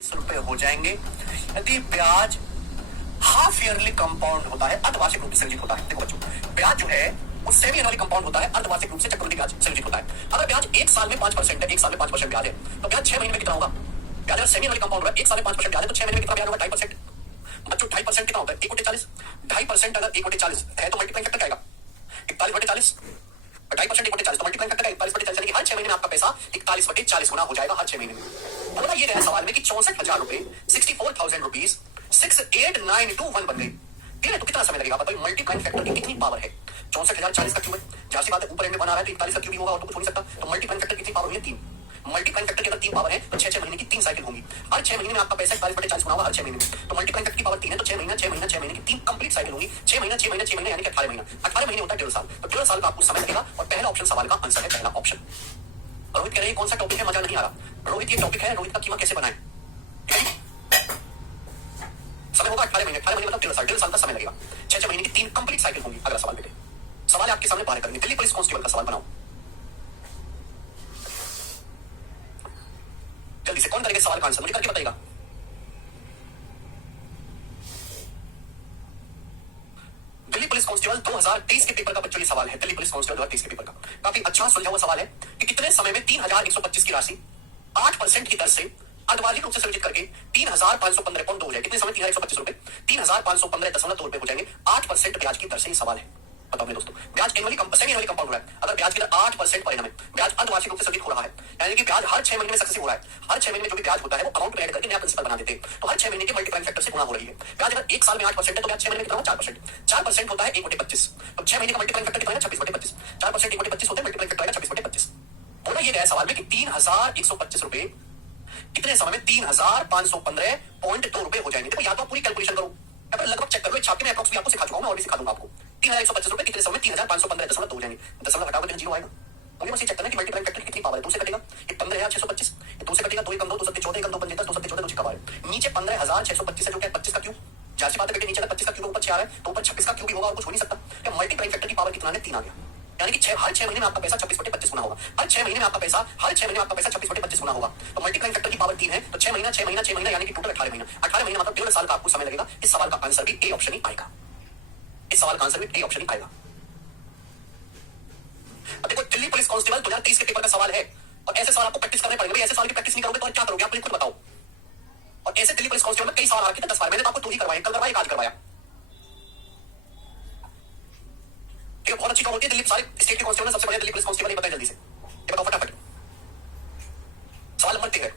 रुपए हो जाएंगे यदि ब्याज हाफ ईयरली कंपाउंड होता है, अर्धवार्षिक रूप से संचित होता है। देखो बच्चों, ब्याज जो है वो सेमी एनुअली कंपाउंड होता है, अर्धवार्षिक रूप से चक्रवृद्धि ब्याज संचित होता है। अगर ब्याज एक साल में 5% है, एक साल में 5% ब्याज है, तो ब्याज 6 महीने में कितना होगा? ब्याज अगर सेमी एनुअली कंपाउंड होगा, एक साल में 5% ब्याज है, तो 6 महीने में कितना ब्याज होगा? 2.5%। बच्चों 2.5% कितना होता है? 1/40। 2.5% अगर 1/40 है तो मल्टीप्लाई फैक्टर क्या आएगा? 41/40। 2.5% 1/40 तो मल्टीप्लाई फैक्टर 41/40, यानी हर 6 महीने में आपका पैसा 41/40 गुना हो जाएगा हर 6 महीने में। बोला ये रहा सवाल में कि 64,000 रुपए 64,000 रुपीज 68921 बन गए। ठीक है, तो कितना समय लगेगा? बताइए मल्टीप्लाइंग फैक्टर की कितनी पावर है? 64,000 40 का क्यूब है, जाहिर बात है ऊपर एंड में 1 आ रहा है तो 41 का क्यूब ही होगा और तो कुछ हो नहीं सकता। तो मल्टीप्लाइंग फैक्टर कितनी पावर हुई है? 3। मल्टीप्लाइंग फैक्टर की अगर 3 पावर है तो 6 महीने की 3 साइकिल होंगी। हर 6 महीने में आपका पैसा 41/40 गुना होगा हर 6 महीने में। तो मल्टीप्लाइंग फैक्टर की पावर 3 है तो 6 महीने की 3 कंप्लीट साइकिल होगी। 6 महीने यानी कि 18 महीना। 18 महीने होता है 1.5 साल। तो 1.5 साल का आपको समय लगेगा और पहला ऑप्शन सवाल का आंसर है पहला ऑप्शन। रोहित कह रहे हैं कौन सा टॉपिक है, मजा नहीं आ रहा। रोहित ये टॉपिक है, रोहित का कीमा कैसे बनाए। समय होगा 18 महीने, 18 महीने मतलब 1.5 साल। 1.5 साल का समय लगेगा। 6 महीने की 3 कंप्लीट साइकिल होंगी। अगला सवाल बेटे, सवाल आपके सामने बाहर करेंगे। दिल्ली पुलिस कांस्टेबल का सवाल बनाओ जल्दी से। कौन करेगा सवाल का आंसर मुझे करके बताइएगा। दिल्ली पुलिस कांस्टेबल 2023 के पेपर का बच्चों ये सवाल है। दिल्ली पुलिस कांस्टेबल 2023 के पेपर का काफी अच्छा सुलझा हुआ सवाल है कि कितने समय में 3,125 की राशि 8% की दर से अर्धवार्षिक रूप से संचित करके 3,515.2 हो जाए। कितने समय? 3,125 रुपए 3,515.2 रुपए हो जाएंगे 8% ब्याज की दर से। ही सवाल है। बताओ मेरे दोस्तों, ब्याज एनुअली सेमी एनुअली कंपाउंड हो रहा है। अगर ब्याज की दर 8% परिणाम है, ब्याज अर्धवार्षिक रूप से संचित हो रहा है, यानी कि ब्याज हर 6 महीने में सक्सेसिव हो रहा है। हर 6 महीने में जो भी ब्याज होता है वो अमाउंट ऐड करके नया प्रिंसिपल बना देते हैं। तो हर 6 महीने के मल्टीप्लाइंग फैक्टर से गुणा हो रही है। ब्याज अगर एक साल में 8% है तो ब्याज 6 महीने में कितना होगा? 4%। 4% होता है 1/25। तो 6 महीने का मल्टीप्लाइंग फैक्टर कितना है? 26/25। 4% 1/25 होता है, मल्टीप्लाइंग फैक्टर आएगा 26/25। बोला ये गया सवाल में कि 3,125 रुपए कितने समय में 3,515.2 रुपए हो जाएंगे। देखो या तो आप पूरी कैलकुलेशन करो या फिर लगभग चेक करो। छापे में अप्रॉक्स भी आपको सिखा चुका हूं मैं और भी सिखा दूंगा आपको। 3,125 रुपए कितने समय? 3,515.2 हो जाएंगे। दशमलव हटाओगे तो 0 आएगा। मुझे बस ये चेक करना कि मल्टीप्लाइंग फैक्टर की कितनी पावर है। 2 से कटेगा ये 15,625, ये 2 से कटेगा 2 1 2 2 7 14 1 2 5 10 2 7 14 2 6 नीचे 15,625 से जो क्या 25 का क्यूब। जाहिर सी बात है बेटे, नीचे 25 का क्यूब ऊपर 6 आ रहा है तो ऊपर 26 का क्यूब ही होगा और कुछ हो नहीं सकता। क्या मल्टीप्लाइंग फैक्टर की पावर कितना है? 3 आ गया, यानी कि हर 6 महीने में आपका पैसा 26/25 गुना होगा। हर 6 महीने में आपका पैसा 26/25 गुना होगा। तो मल्टीप्लाइंग फैक्टर की पावर 3 है तो 6 महीना यानी कि टोटल 18 महीना। 18 महीना मतलब 1.5 साल का आपको समय लगेगा। इस सवाल का आंसर भी ए ऑप्शन ही आएगा। इस सवाल का आंसर भी ए ऑप्शन ही आएगा। अब देखो दिल्ली पुलिस कांस्टेबल 2023 के पेपर का सवाल है और ऐसे सवाल आपको प्रैक्टिस करने पड़ेंगे। ऐसे सवाल की प्रैक्टिस नहीं करोगे तो और क्या करोगे आप मुझे खुद बताओ। और ऐसे दिल्ली पुलिस कांस्टेबल में कई सवाल आ रखे थे 10 बार। मैंने तो आपको 2 ही करवाए, कल करवाया आज करवाया। ठीक है, बहुत अच्छी खबर होती है। दिल्ली सारे स्टेट के कांस्टेबल सबसे बढ़िया दिल्ली पुलिस कांस्टेबल। बताइए जल्दी से, ये बताओ फटाफट। सवाल नंबर 13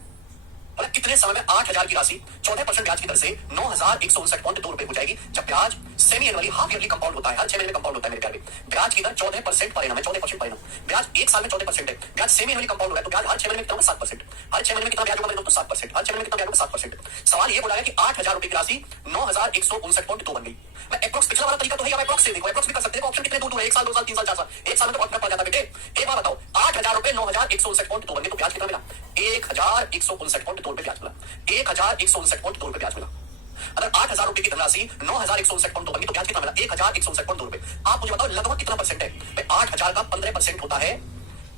मतलब कितने समय में 8,000 की राशि 14% ब्याज की दर से 9,159.2 रुपए हो जाएगी जब ब्याज semi annually half yearly compound होता है। हर 6 महीने में कंपाउंड होता है मेरे प्यारे। ब्याज की दर 14% परिणाम है, 14% परिणाम। ब्याज एक साल में 14% है, ब्याज सेमी एनुअली कंपाउंड हो रहा है तो ब्याज हर 6 महीने में कितना होगा? 7%। हर 6 महीने में कितना ब्याज होगा मेरे दोस्तों? 7%। हर 6 महीने में कितना ब्याज होगा? 7%। सवाल ये बोला है कि 8,000 रुपए की राशि 9,159.2 बन गई। मैं एप्रोक्स पिछला वाला तरीका तो है, एप्रोक्स से देखो, एप्रोक्स भी कर सकते हैं। ऑप्शन कितने दूर है? 1 साल 2 साल 3 साल 4 साल। 1 साल में तो बहुत पड़ जाता बेटे। एक बार बताओ, 8,000 रुपए 9,159.2 बन गए तो ब्याज कितना मिला? 1,159.2 रुपए ब्याज मिला। 1,159.2 रुपए ब्याज मिला। अगर 8,000 रुपए की धनराशि 9,159.2 बनी तो ब्याज कितना मिला? 1,159.2 रुपए। आप मुझे बताओ लगभग कितना परसेंट है? 8,000 का 15% होता है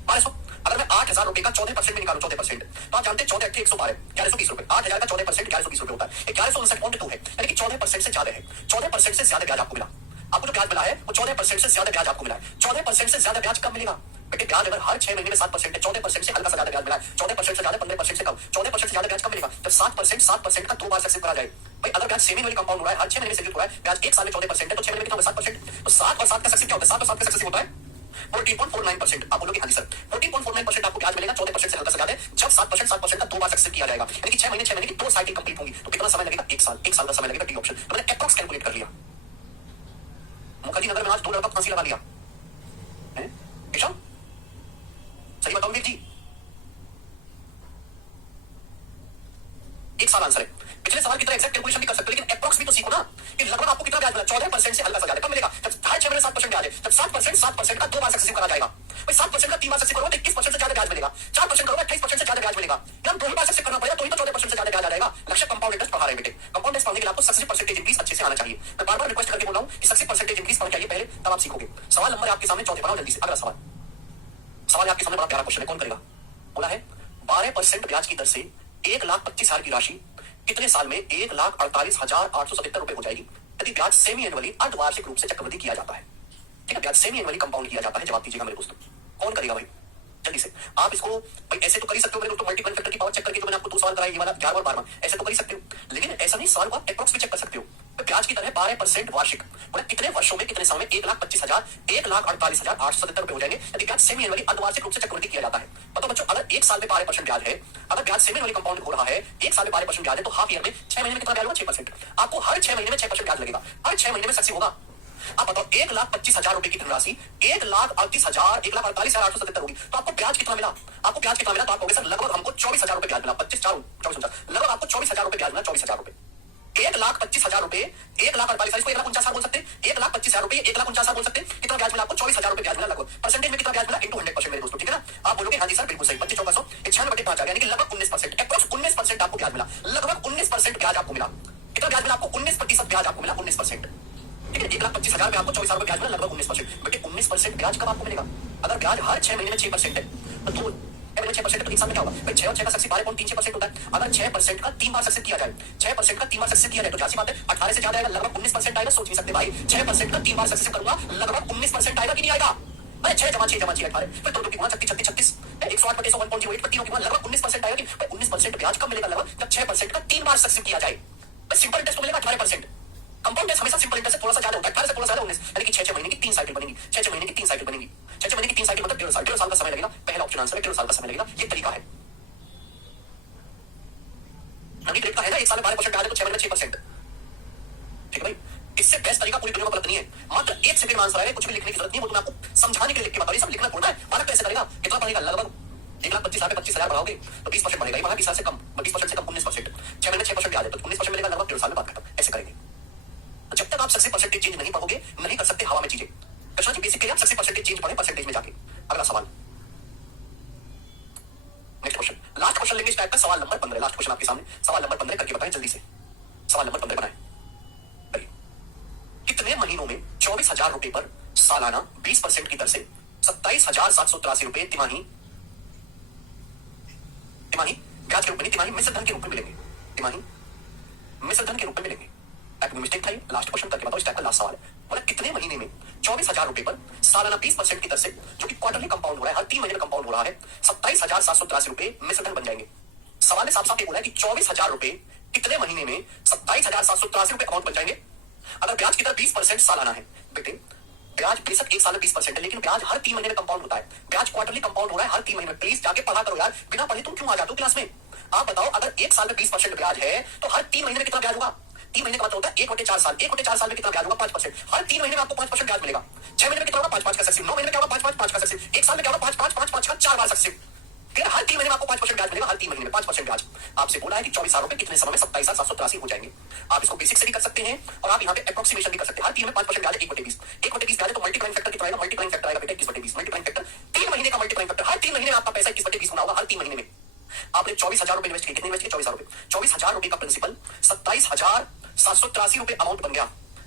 1200। अगर मैं 8,000 रुपए का 14% में निकालू 14%, तो आप जानते हैं 14 112 1120 रुपए। 8,000 का 14% 1120 रुपए होता है। 1159.2 है, यानी कि 14% से ज्यादा है। 14% से ज्यादा ब्याज आपको मिला। आपको जो ब्याज मिला है वो 14% से ज्यादा ब्याज आपको मिला है। 14% से ज्यादा ब्याज कब मिलेगा बेटे? ब्याज अगर हर 6 महीने में 7% है, 14% से हल्का सा ज्यादा ब्याज मिला है। 14% से ज्यादा 15% से कम। 14% से ज्यादा ब्याज कब मिलेगा? जब 7% का 2 बार सक्सेस करा जाए। भाई अगर ब्याज सेमी एनुअली कंपाउंड हो रहा है, हर 6 महीने से हो रहा है, ब्याज एक साल में 14% है तो 6 महीने में कितना होगा? 7%। तो 7 और 7 का सक्सेस क्या होता है? 7 और 7 का सक्सेस होता है 14.49%। आप बोलोगे हाँ जी सर 14.49% आपको ब्याज मिलेगा 14% से हल्का सा ज्यादा है जब 7% का 2 बार सक्सेस किया जाएगा, यानी कि 6 महीने की 2 साइकिल कंप्लीट होंगी। तो कितना समय लगेगा? 1 साल। 1 साल का समय लगेगा। D option. तो मैंने एप्रोक्स कैलकुलेट कर लिया। मुखर्जी नगर में आज 2 लड़का फांसी लगा लिया है। केशव सही बताओ जी। 1 साल आंसर है। पिछले सवाल की तरह एग्जैक्ट कैलकुलेशन भी कर सकते हो लेकिन एप्रोक्स भी तो सीखो ना कि लगभग आपको कितना ब्याज मिला। 14% से हल्का सा ज्यादा कब मिलेगा? जब हर 6 महीने 7% ब्याज है, जब 7% का 2 बार सक्सेसिव करा जाएगा। भाई 7% का 3 बार सक्सेसिव करोगे तो 21% से ज्यादा ब्याज मिलेगा। 4% करोगे 28% से ज्यादा ब्याज मिलेगा। हम 2 ही बार सक्सेसिव करना पड़ेगा तो ही तो 14% से ज्यादा ब्याज आ जाएगा। लक्ष्य कंपाउंड इंटरेस्ट पढ़ा रहे बेटे। कंपाउंड इंटरेस्ट पढ़ने के लिए आपको सक्सेसिव परसेंटेज इंक्रीज अच्छे से आना चाहिए। मैं बार-बार रिक्वेस्ट करके बोल रहा हूं कि सक्सेसिव परसेंटेज इंक्रीज पढ़ के आइए पहले, तब आप सीखोगे। सवाल नंबर आपके सामने चौथे पढ़ाओ जल्दी से। अगला सवाल। सवाल आपके सामने बड़ा प्यारा क्वेश्चन है, कौन करेगा? बोला है 12% ब्याज की दर से 1,25,000 की राशि कितने साल में 1,48,877 रुपए हो जाएगी यदि ब्याज सेमी एनुअली अर्धवार्षिक रूप से चक्रवृद्धि किया जाता है? ठीक है, ब्याज सेमी एनुअली कंपाउंड किया जाता है। जवाब दीजिएगा मेरे दोस्तों, कौन करेगा भाई जल्दी से। आप इसको भाई ऐसे तो कर ही सकते हो मेरे दोस्तों, मल्टीपल फैक्टर की पावर चेक करके जो मैंने आपको 2 सवाल कराया, ये वाला 11 और 12 ऐसे तो कर ही सकते हो, लेकिन ऐसा नहीं, सवाल को आप एप्रोक्स भी चेक कर सकते हो। तो ब्याज की दर है 12% वार्षिक, मतलब कितने वर्षों में कितने समय में 1,25,000 1,48,877 रुपए हो जाएंगे यदि ब्याज सेमी एनुअली अर्धवार्षिक रूप से चक्रवृद्धि किया जाता है। बताओ बच्चों, अगर एक साल में 12% ब्याज है, अगर ब्याज सेमी एनुअली कंपाउंड हो रहा है, एक साल में 12% ब्याज है, तो हाफ ईयर में 6 महीने में कितना ब्याज होगा? 6%। आपको हर 6 महीने में 6% ब्याज लगेगा, हर 6 महीने में सक्सेस होगा। आप बताओ 1,25,000 रुपए की धनराशि 1,38,877 होगी, तो आपको ब्याज कितना मिला? आपको ब्याज कितना मिला? तो आप कहोगे सर लगभग हमको 24,000 रुपए ब्याज मिला, 24,000 लगभग आपको 24,000 रुपए ब्याज मिला, 24,000 रुपए। 1,25,000 रुपए 1,48,000 इसको 1,49,000 बोल सकते हैं, 1,25,000 रुपए 1,49,000 बोल सकते हैं। कितना ब्याज मिला आपको? 24,000 रुपए ब्याज मिला लगभग। परसेंटेज में कितना ब्याज मिला? इनटू 100% मेरे दोस्तों, ठीक है ना। आप बोलोगे हाँ जी सर बिल्कुल सही, 25 चौका 100 96/5 आ गया, यानी कि लगभग 19%, अप्रोक्स 19% आपको ब्याज मिला, लगभग 19% ब्याज आपको मिला। कितना ब्याज मिला आपको? 19% ब्याज आपको मिला, 19%। ठीक है, 1,25,000 में आपको 24,000 रुपए ब्याज मिला, लगभग 19%। बेटे 19% ब्याज कब आपको मिलेगा? अगर ब्याज हर 6 महीने में 6% है तो 2 महीने में 6% है तो 1 साल में क्या होगा भाई? 6 और 6 का सक्सेस 12.36% होता है। अगर 6% का 3 बार सक्सेस किया जाए, 6% का 3 बार सक्सेस किया जाए तो जाहिर सी बात है 18 से ज्यादा आएगा, लगभग 19% आएगा। सोच नहीं सकते भाई, 6% का 3 बार सक्सेस करूंगा लगभग 19% आएगा कि नहीं आएगा? अरे 6 जमा 6 जमा 6 18, फिर 2 की गुणा 36 36 36 108/100 1.08 पर 3 की गुणा लगभग 19% आएगा कि भाई 19% ब्याज कब मिलेगा? लगभग जब 6% का 3 बार सक्सेस किया जाए। सिंपल इंटरेस्ट मिलेगा 18%। कंपाउंड इंटरेस्ट हमेशा सिंपल इंटरेस्ट से थोड़ा सा ज्यादा होता है, 18 से थोड़ा सा ज्यादा 19, यानी कि 6 महीने की 3 साइकिल बनेगी, 6 महीने की 3 साइकिल बनेगी, 6 महीने की 3 साइकिल मतलब 1.5 साल, 1.5 साल का समय लगेगा। पहला ऑप्शन आंसर है, 1.5 साल का समय लगेगा, ये तरीका है। नवी ग्रेड का है ना, 1 साल में 12% ब्याज है तो 6 महीने में 6%। ठीक है भाई, इससे बेस्ट तरीका पूरी दुनिया में गलत नहीं है। मात्र 1 सेकंड में आंसर आएगा, कुछ भी लिखने की जरूरत नहीं है, वो तो मैं आपको समझाने के लिए लिख के बता रही हूं। सब लिखना थोड़ा है, मानक कैसे करेगा? कितना पड़ेगा? लगभग 1,25,000 पे 25,000 बढ़ाओगे तो 20% बढ़ेगा, ये 20,000 से कम, 20% से कम 19%, 6 महीने 6% ब्याज है तो 19% मिलेगा, लगभग 1.5 साल में बात खत्म। ऐसे करेंगे। जब तक आप सक्सेस परसेंटेज चेंज नहीं पढ़ोगे, नहीं कर सकते हवा में चीजें। कृष्णा जी बेसिकली आप सक्सेस परसेंटेज चेंज पढ़े परसेंटेज में जाके। अगला सवाल, नेक्स्ट क्वेश्चन, लास्ट क्वेश्चन लेंगे इस टाइप का, सवाल नंबर 15। लास्ट क्वेश्चन आपके सामने, सवाल नंबर 15 करके बताएं जल्दी से। सवाल नंबर 15 बनाएं। कितने महीनों में 24,000 रुपए पर सालाना 20% की दर से 27,783 रुपए तिमाही ब्याज के रूप में, तिमाही मिश्र धन के रूप में मिलेंगे, तिमाही मिश्र धन के रूप में मिलेंगे। मिस्टेक था ये, लास्ट क्वेश्चन करके बताओ इस टाइप का लास्ट सवाल है। मतलब कितने महीने में 24,000 रुपए पर सालाना 20% की दर से, जो कि क्वार्टरली कंपाउंड हो रहा है, हर 3 महीने में कंपाउंड हो रहा है, 27,783 रुपए मिश्र धन बन जाएंगे। सवाल ने साफ साफ ये बोला है कि 24,000 रुपए कितने महीने में 27,783 रुपए अमाउंट बन जाएंगे। अगर ब्याज की दर 20% सालाना है, बेटे ब्याज बेशक 1 साल में 20% है, लेकिन ब्याज हर 3 महीने में कंपाउंड होता है। ब्याज क्वार्टरली कंपाउंड हो रहा है हर 3 महीने में। प्लीज जाके पढ़ा करो यार, बिना पढ़े तुम क्यों आ जाते हो क्लास में? आप बताओ, अगर 1 साल में 20% ब्याज है तो हर 3 महीने में कितना ब्याज होगा? 3 महीने का मतलब होता है 1/4 साल, 1/4 साल में कितना ब्याज होगा? 5%। हर 3 महीने में आपको 5% ब्याज मिलेगा। 6 महीने में कितना होगा? 5-5 का सक्सेस, 9 महीने में क्या होगा? 5-5 का सक्सेस, 1 साल में क्या होगा? 5-5 का 4 बार सक्सेस। फिर हर 3 महीने में आपको 5% ब्याज मिलेगा, हर 3 महीने में 5% ब्याज। आपसे बोला है कि 24,000 रुपए कितने समय में 27,783 हो जाएंगे। आप इसको बेसिक से भी कर सकते हैं और आप यहाँ पे अप्रोक्सीमेशन भी कर सकते हैं। हर 3 में 5% ब्याज है, 1/20, 1/20 ब्याज है तो मल्टीप्लाइंग फैक्टर कितना आएगा? मल्टीप्लाइंग फैक्टर आएगा बेटा 21/20, मल्टीप्लाइंग फैक्टर 3 महीने का मल्टीप्लाइंग फैक्टर, हर 3 महीने में आपका पैसा 21/20 होना होगा, हर 3 महीने में। आपने 24,000 रुपए इन्वेस्ट किए, कितने इन्वेस्ट किए? 24,000 रुपए, 24,000 रुपए का प्रिंसिपल 27,783 रुपए अमाउंट बन गया।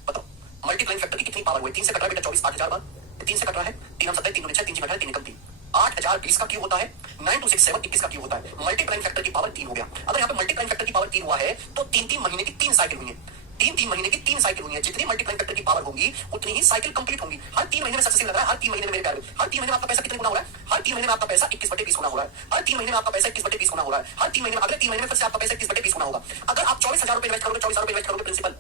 बताओ मल्टीप्लाइंग फैक्टर की कितनी पावर हुई? 3 से कट रहा है बेटा 24, 8,000 बार 3 से कट रहा है, 3 हम 27, 3 6, 3 कट रहा है, 3 कम 3, 8,020 का क्यूब होता है, 9 2 6 7 21 का क्यूब होता है। मल्टीप्लाइंग फैक्टर की पावर 3 हो गया। अगर यहाँ पे मल्टीप्लाइंग फैक्टर की पावर 3 हुआ है तो 3-3 महीने की 3 साइकिल हुई है, 3-3 महीने की 3 साइकिल हुई है। जितनी मल्टीप्लाइंग फैक्टर की पावर होगी उतनी ही साइकिल कंप्लीट होगी। हर 3 महीने में सक्सेस लग रहा है, हर 3 महीने में मेरे प्यारे, हर 3 महीने में आपका पैसा कितने गुना हो रहा है? हर 3 महीने में आपका पैसा 21/20 गुना हो रहा है, हर 3 महीने में आपका पैसा 21/20 गुना हो रहा है, हर 3 महीने में, अगले 3 महीने में फिर से आपका पैसा 21/20 गुना होगा। अगर आप 24,000 रुपए इन्वेस्ट करोगे, 24,000 रुपए इन्वेस्ट करोगे प्रिंसिपल,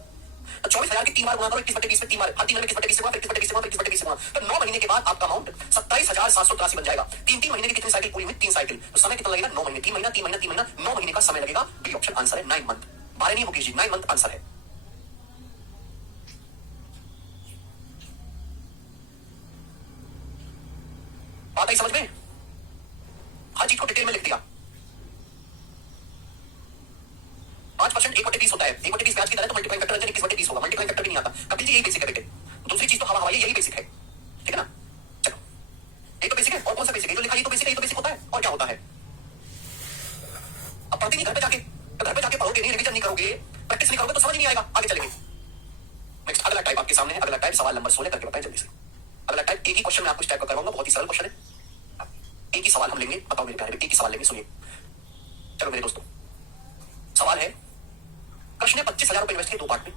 24,000 की 3 बार गुना करो, 21/20 में 3 बार, हर 3 महीने में 21/20 गुना, 21/20 गुना, 21/20 गुना, तो 9 महीने के बाद आपका अमाउंट 27,783 बन जाएगा। 3-3 महीने की कितनी साइकिल पूरी हुई? 3 साइकिल, तो समय कितना लगेगा? 9 महीने, 3 महीना 3 महीना 3 महीना 9 महीने का समय लगेगा। बी ऑप्शन आंसर है, 9 मंथ। 12 नहीं मुकेश जी, 9 मंथ आंसर है। बात आई समझ में? हर चीज को डिटेल में लिख दिया। 5% 1/20 होता है, 1/20 ब्याज की दर है तो मल्टीप्लाइंग फैक्टर 21/20 होगा। मल्टीप्लाइंग फैक्टर भी नहीं आता कपिल जी, यही बेसिक है बेटे। दूसरी चीज तो हवा हवाई, यही बेसिक है, ठीक है ना? चलो ये तो बेसिक है, और कौन सा बेसिक है? जो लिखा ये तो बेसिक है, ये तो बेसिक होता है, और क्या होता है? अब पढ़ते नहीं घर पे जाके, तो घर पे जाके पढ़ोगे नहीं, रिवीजन नहीं करोगे, प्रैक्टिस नहीं करोगे तो समझ नहीं आएगा। आगे चलेंगे। नेक्स्ट अगला टाइप आपके सामने है, अगला टाइप सवाल नंबर 16 करके बताएं जल्दी से। अगला टाइप एक ही क्वेश्चन में आपको इस टाइप का करवाऊंगा, बहुत ही सरल क्वेश्चन है। एक ही सवाल हम लेंगे, बताओ मेरे प्यारे, एक ही सवाल लेंगे, सुनिए। चलो मेरे दोस्तों, सवाल है कृष्ण ने 25,000 रुपए इन्वेस्ट किए 2 पार्ट में।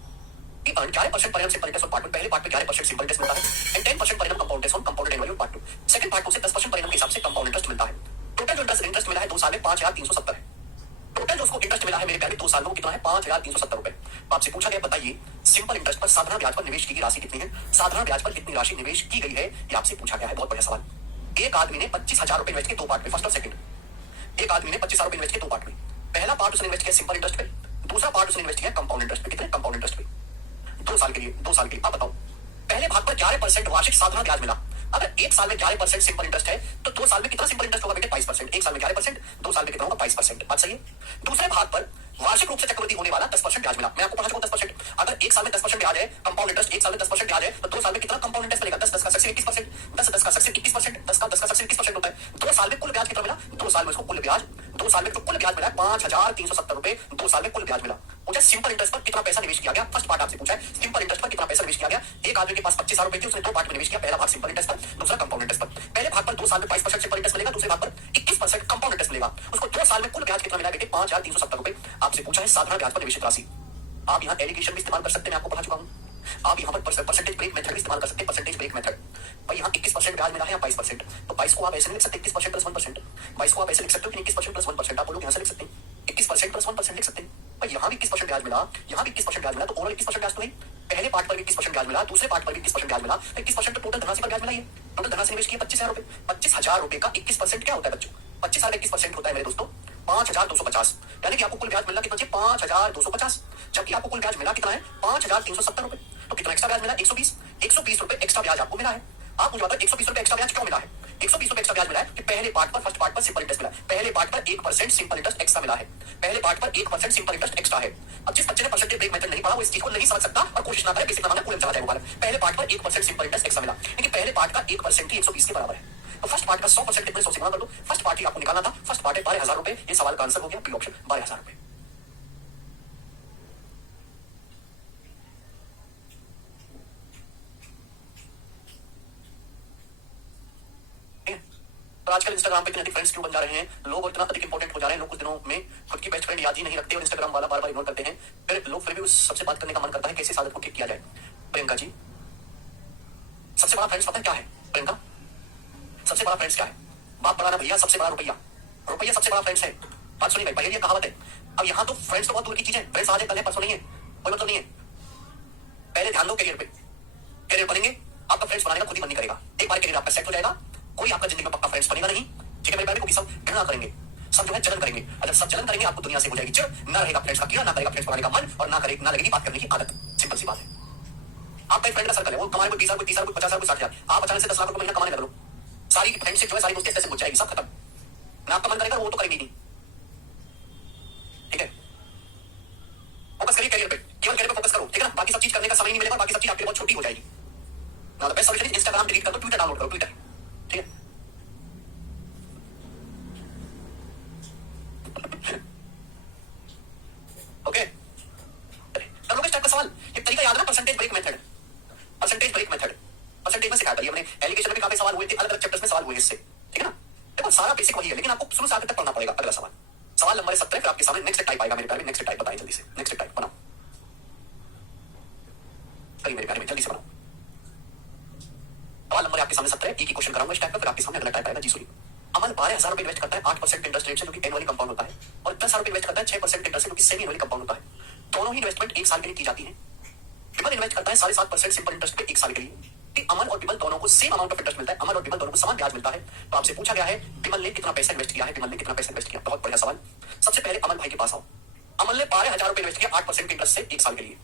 He earned 11% per annum simple interest on part 1, पहले पार्ट में 11% सिंपल इंटरेस्ट मिलता है and 10% per annum compound interest on compounded annually part 2। Second part को उसे 10% पर एनम के हिसाब से कंपाउंड इंटरेस्ट मिलता है। टोटल जो इंटरेस्ट मिला है 2 साल में 5,370 है। टोटल जो उसको इंटरेस्ट मिला है मेरे प्यारे 2 साल में कितना है 5,370 रुपए। आपसे पूछा गया बताइए सिंपल इंटरेस्ट पर साधारण ब्याज पर निवेश की गई राशि कितनी है, साधारण ब्याज पर कितनी राशि निवेश की गई है, ये आपसे पूछा गया है। बहुत बढ़िया सवाल। एक आदमी ने 25,000 रुपए इन्वेस्ट किए 2 पार्ट में, फर्स्ट और सेकंड। एक आदमी ने 25,000 रुपए इन्वेस्ट किए 2 पार्ट में। पहला पार्ट उसने इन्वेस्ट किया सिंपल इंटरेस्ट पे, दूसरा पार्ट उसने इन्वेस्ट किया कंपाउंड इंटरेस्ट पे। कितने कंपाउंड इंटरेस्ट पे 2 साल के लिए, 2 साल के लिए। आप बताओ पहले भाग पर 11% वार्षिक साधारण ब्याज मिला। अगर 1 साल में 11% सिंपल इंटरेस्ट है तो 2 साल में कितना सिंपल इंटरेस्ट होगा बेटे 22%। 1 साल में 11%, 2 साल में कितना होगा 22%। बात सही है। दूसरे भाग पर वार्षिक रूप से चक्रवृद्धि होने वाला 10% ब्याज मिला। मैं आपको पढ़ा चुका 10%। अगर 1 साल में 10% ब्याज है कंपाउंड इंटरेस्ट, 1 साल में 10% ब्याज है तो 2 साल में कितना कंपाउंड इंटरेस्ट मिलेगा 10 का सक्सेस 21%, 10 का सक्सेस 21%, 10 का सक्सेस 21% होता है। 2 साल में कुल ब्याज कितना मिला, 2 साल में उसको कुल ब्याज, 2 साल में तो कुल ब्याज मिला 5,370 रुपए। 2 साल में कुल ब्याज मिला। मुझे सिंपल इंटरेस्ट पर कितना पैसा निवेश किया गया, फर्स्ट पार्ट आपसे पूछा है सिंपल इंटरेस्ट पर कितना पैसा निवेश किया गया। एक आदमी के पास 25,000 रुपए थे, उसने 2 पार्ट में निवेश किया। पहला भाग सिंपल इंटरेस्ट पर, दूसरा कंपाउंड इंटरेस्ट पर। पहले भाग पर 2 साल में 22% सिंपल इंटरेस्ट मिलेगा, दूसरे भाग पर 21% कंपाउंड इंटरेस्ट मिलेगा। उसको 2 साल में कुल ब्याज कितना मिला बेटे 5,370 रुपए। आपसे पूछा है साधारण ब्याज पर निवेशित राशि। आप यहाँ एलिगेशन भी इस्तेमाल कर सकते हैं, मैं आपको पढ़ा चुका हूँ। आप यहाँ पर परसेंटेज ब्रेक मेथड भी इस्तेमाल कर सकते हैं, परसेंटेज ब्रेक मेथड। भाई यहाँ 21% ब्याज मिला है या 22%, तो 22 को आप ऐसे नहीं लिख सकते 21% प्लस 1%। 22 को आप ऐसे लिख सकते हो कि 21% प्लस 1%। आप लोग यहाँ से लिख सकते हैं 21% प्लस 1% लिख सकते हैं। भाई यहाँ भी 21% ब्याज मिला, यहाँ भी 21% ब्याज मिला, तो ओवरऑल 21% ब्याज तो नहीं। पहले पार्ट पर भी 21% ब्याज मिला, दूसरे पार्ट पर भी 21% ब्याज मिला, 21% तो टोटल धनराशि पर ब्याज मिला। ये टोटल धनराशि निवेश किया 25,000 रुपए। 25,000 रुपए का 21% क्या होता है बच्चों, 25,000 21% होता है मेरे दोस्तों 5,250। यानी कि आपको कुल ब्याज मिला कितना चाहिए 5,250, जबकि आपको कुल ब्याज मिला कितना है 5,370 रुपए। तो कितना एक्स्ट्रा ब्याज मिला 120 रुपए एक्स्ट्रा ब्याज आपको मिला है। आप मुझे बताओ 120 रुपए एक्स्ट्रा ब्याज क्यों मिला है। 120 रुपए एक्स्ट्रा ब्याज मिला है कि पहले पार्ट पर, फर्स्ट पार्ट पर सिंपल इंटरेस्ट मिला है, पहले पार्ट पर 1% सिंपल इंटरेस्ट एक्स्ट्रा मिला है, पहले पार्ट पर 1% सिंपल इंटरेस्ट एक्स्ट्रा है। अब जिस बच्चे ने परसेंटेज ब्रेक मेथड नहीं पढ़ा वो इस चीज को नहीं समझ सकता और कोशिश ना करे, बेसिक नंबर पूरे चला जाएगा। पहले पार्ट पर 1% सिंपल इंटरेस्ट एक्स्ट्रा मिला, लेकिन पहले पार्ट का 1% ही 120 के बराबर है। तो फर्स्ट पार्ट का 100% कितने 100 से गुणा कर दो। फर्स्ट पार्ट ही आपको निकालना था, फर्स्ट पार्ट है 12,000 रुपए। ये सवाल का आंसर हो गया बी ऑप्शन 12,000 रुपए। तो आजकल इंस्टाग्राम पे इतने अधिक फ्रेंड्स क्यों बन जा रहे हैं, लोग इतना अधिक इंपॉर्टेंट हो जा रहे हैं, लोग कुछ दिनों में खुद की बेस्ट फ्रेंड याद ही नहीं रखते और इंस्टाग्राम वाला बार बार इग्नोर करते हैं। फिर लोग फिर भी उस सबसे बात करने का मन करता है, कैसे इस आदत को ठीक किया जाए। प्रियंका जी सबसे बड़ा फ्रेंड्स पता है क्या है प्रियंका, सबसे बड़ा फ्रेंड्स क्या है, बाप बड़ा ना भैया, सबसे बड़ा रुपया, रुपया सबसे बड़ा फ्रेंड्स है। बात सुनिए भाई, पहले ये कहावत है। अब यहाँ तो फ्रेंड्स तो बहुत दूर की चीज है, फ्रेंड्स आज है कल है परसों नहीं है, कोई मतलब नहीं है। पहले ध्यान दो करियर पे, करियर बनेंगे आपका फ्रेंड्स बनाने का खुद ही मन नहीं करेगा। एक बार करियर आपका सेट हो जाएगा कोई आपका जिंदगी में पक्का फ्रेंड्स बनेगा नहीं। ठीक है मेरे प्यारे, क्योंकि सब घृणा करेंगे, सब जो है जलन करेंगे। अगर सब जलन करेंगे आपको दुनिया से हो जाएगी चिढ़, ना रहेगा फ्रेंड्स का कीड़ा, ना करेगा फ्रेंड्स बनाने का मन और ना लगेगी बात करने की आदत। सिंपल सी बात है। आपका एक फ्रेंड का सर्कल है, वो कमाने को 20,000 को 30,000 को 50,000 को 60,000, आप अचानक से 10 लाख रुपए महीना कमाने लग लो, सारी फ्रेंडशिप जो है सारी दोस्ती ऐसे हो जाएगी, सब खत्म। ना आपका मन करेगा वो तो करेंगे नहीं। ठीक है, फोकस करिए करियर पे, केवल करियर पे फोकस करो, ठीक है ना। बाकी सब चीज करने का समय नहीं मिलेगा, बाकी सब चीज आपके लिए बहुत छोटी हो जाएगी। ना the best solution is Instagram delete कर दो, ट्विटर डाउनलोड करो, ट्विटर। ठीक है ओके, कर लो इस टाइप का सवाल। ये तरीका याद रखना, percentage break method, percentage break method. Percentage में सिखाया था ये हमने, एलिगेशन में काफी सवाल हुए थे, अलग अलग चैप्टर्स में सवाल हुए इससे। ठीक है ना, देखो सारा बेसिक वही है, लेकिन आपको शुरू से आखिर तक पढ़ना पड़ेगा। अगला सवाल, सवाल नंबर 17 फिर आपके सामने नेक्स्ट टाइप आएगा। मेरे प्यारे नेक्स्ट टाइप बताइए जल्दी से, नेक्स्ट टाइप बनाओ, करिए मेरे प्यारे जल्दी से बनाओ। सवाल नंबर आपके सामने 17 एक ही क्वेश्चन कराऊंगा इस टाइप का, फिर आपके सामने अगला टाइप आएगा। जी सुनिए, अमन 12,000 रुपए इन्वेस्ट करता है 8% इंटरेस्ट रेट से, जो कि एनुअली कंपाउंड होता है, और 10,000 रुपए इन्वेस्ट करता है 6% इंटरेस्ट से, जो कि सेमी एनुअली कंपाउंड होता है। दोनों ही इन्वेस्टमेंट 1 साल के लिए की जाती है। विमल इन्वेस्ट करता है 7.5% सिंपल इंटरेस्ट पे 1 साल के लिए। अमन और विमल दोनों को सेम अमाउंट ऑफ इंटरेस्ट मिलता है, अमन और विमल दोनों को समान ब्याज मिलता है। तो आपसे पूछा गया है विमल ने कितना पैसा इन्वेस्ट किया है, विमल ने कितना पैसा इन्वेस्ट किया। बहुत बढ़िया सवाल। सबसे पहले अमन भाई के पास आओ। अमन ने 12,000 रुपए इन्वेस्ट किया 8% इंटरेस्ट से 1 साल के लिए,